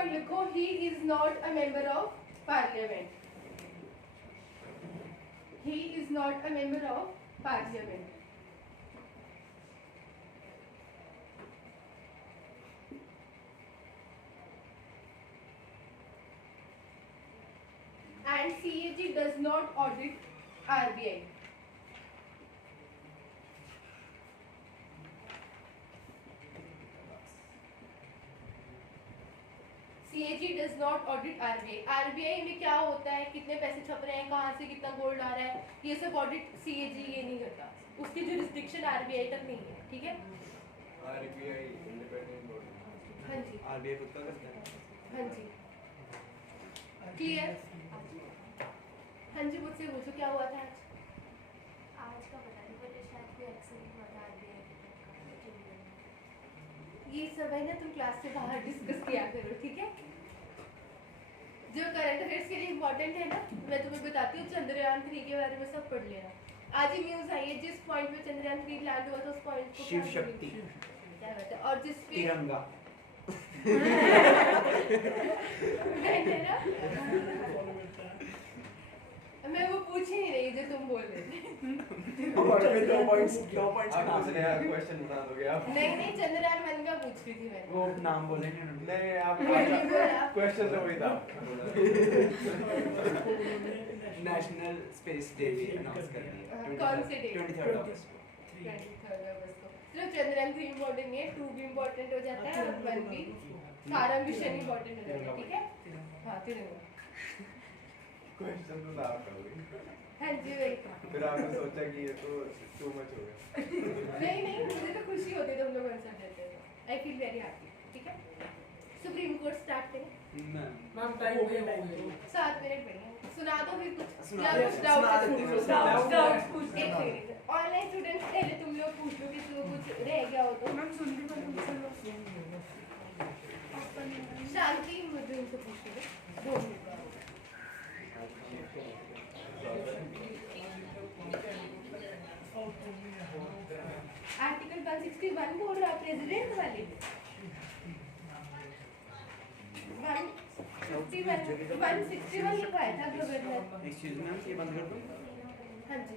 पॉइंट लिखो, he is not a member of parliament, he is not a member of parliament. And CAG does not audit RBI. CAG does not audit RBI. RBI में क्या होता है, कितने पैसे छप रहे हैं, कहाँ से कितना गोल्ड आ रहा है, ये सब ऑडिट CAG ये नहीं करता, उसकी जुरिस्डिक्शन RBI तक नहीं है, ठीक है? RBI independent body. हाँ जी, RBI खुद का करता है। हाँ जी, क्लियर? हाँ जी, मुझसे पूछो क्या हुआ था आज? आज का पता नहीं, पर शायद कोई एक्सीडेंट हुआ था RBI के तरफ का, ये सब है ना, तुम क्लास से बाहर डिस्कस किया करो, ठीक है? जो करंट अफेयर्स के लिए इम्पोर्टेंट है ना, मैं तुम्हें बताती हूँ, चंद्रयान 3 के बारे में सब पढ़ लेना। आज ही न्यूज आई है, जिस पॉइंट पे चंद्रयान 3 लैंड हुआ था उस पॉइंट को शिव शक्ति। क्या बात है, और जिस पे तिरंगा। मैंने ना, मैं वो पूछ ही नहीं रही जो तुम बोल रहे थे। दो पॉइंट्स आप मुझे यार क्वेश्चन बता दोगे आप? नहीं चंद्रयान 1 का पूछ रही थी मैं। वो नाम बोले नहीं उन्होंने। नहीं आप मैंने बोला क्वेश्चन तो वही था। नेशनल स्पेस डे भी अनाउंस कर दिया। कौन से date? 23 अगस्त को। 23 अगस्त को। चलो चंद्रयान 3 इम्पोर्टेंट नहीं है, 2 भी इम्पोर्टेंट हो जाता है और 1 भी, सारा मिशन इम्पोर्टेंट हो जाता है, ठीक है? हाँ तिरंगा। क्वेश्चन तो आप करोगे। हाँ जी वही। फिर आपने सोचा कि ये तो टू मच हो गया। नहीं मुझे तो खुशी होती है तुम लोग आंसर देते हो, आई फील वेरी हैप्पी, ठीक है? सुप्रीम कोर्ट स्टार्ट करें। मैम टाइम हो गया। 7 मिनट बढ़िया, सुना दो फिर कुछ सुना या दो, कुछ सुना डाउट देते हैं, पूछ सुना लो, देते हैं। डाउट पूछ एक सेकंड। ऑनलाइन स्टूडेंट्स पहले तुम लोग पूछ लो कि जो कुछ रह गया हो तो। शांति मुझे उनसे पूछ लो 2 मिनट बाद। आर्टिकल 161 बोल रहा प्रेसिडेंट वाले 161 लिखवाया था गवर्नर। एक्सक्यूज मी, ये बंद कर दो। हाँ जी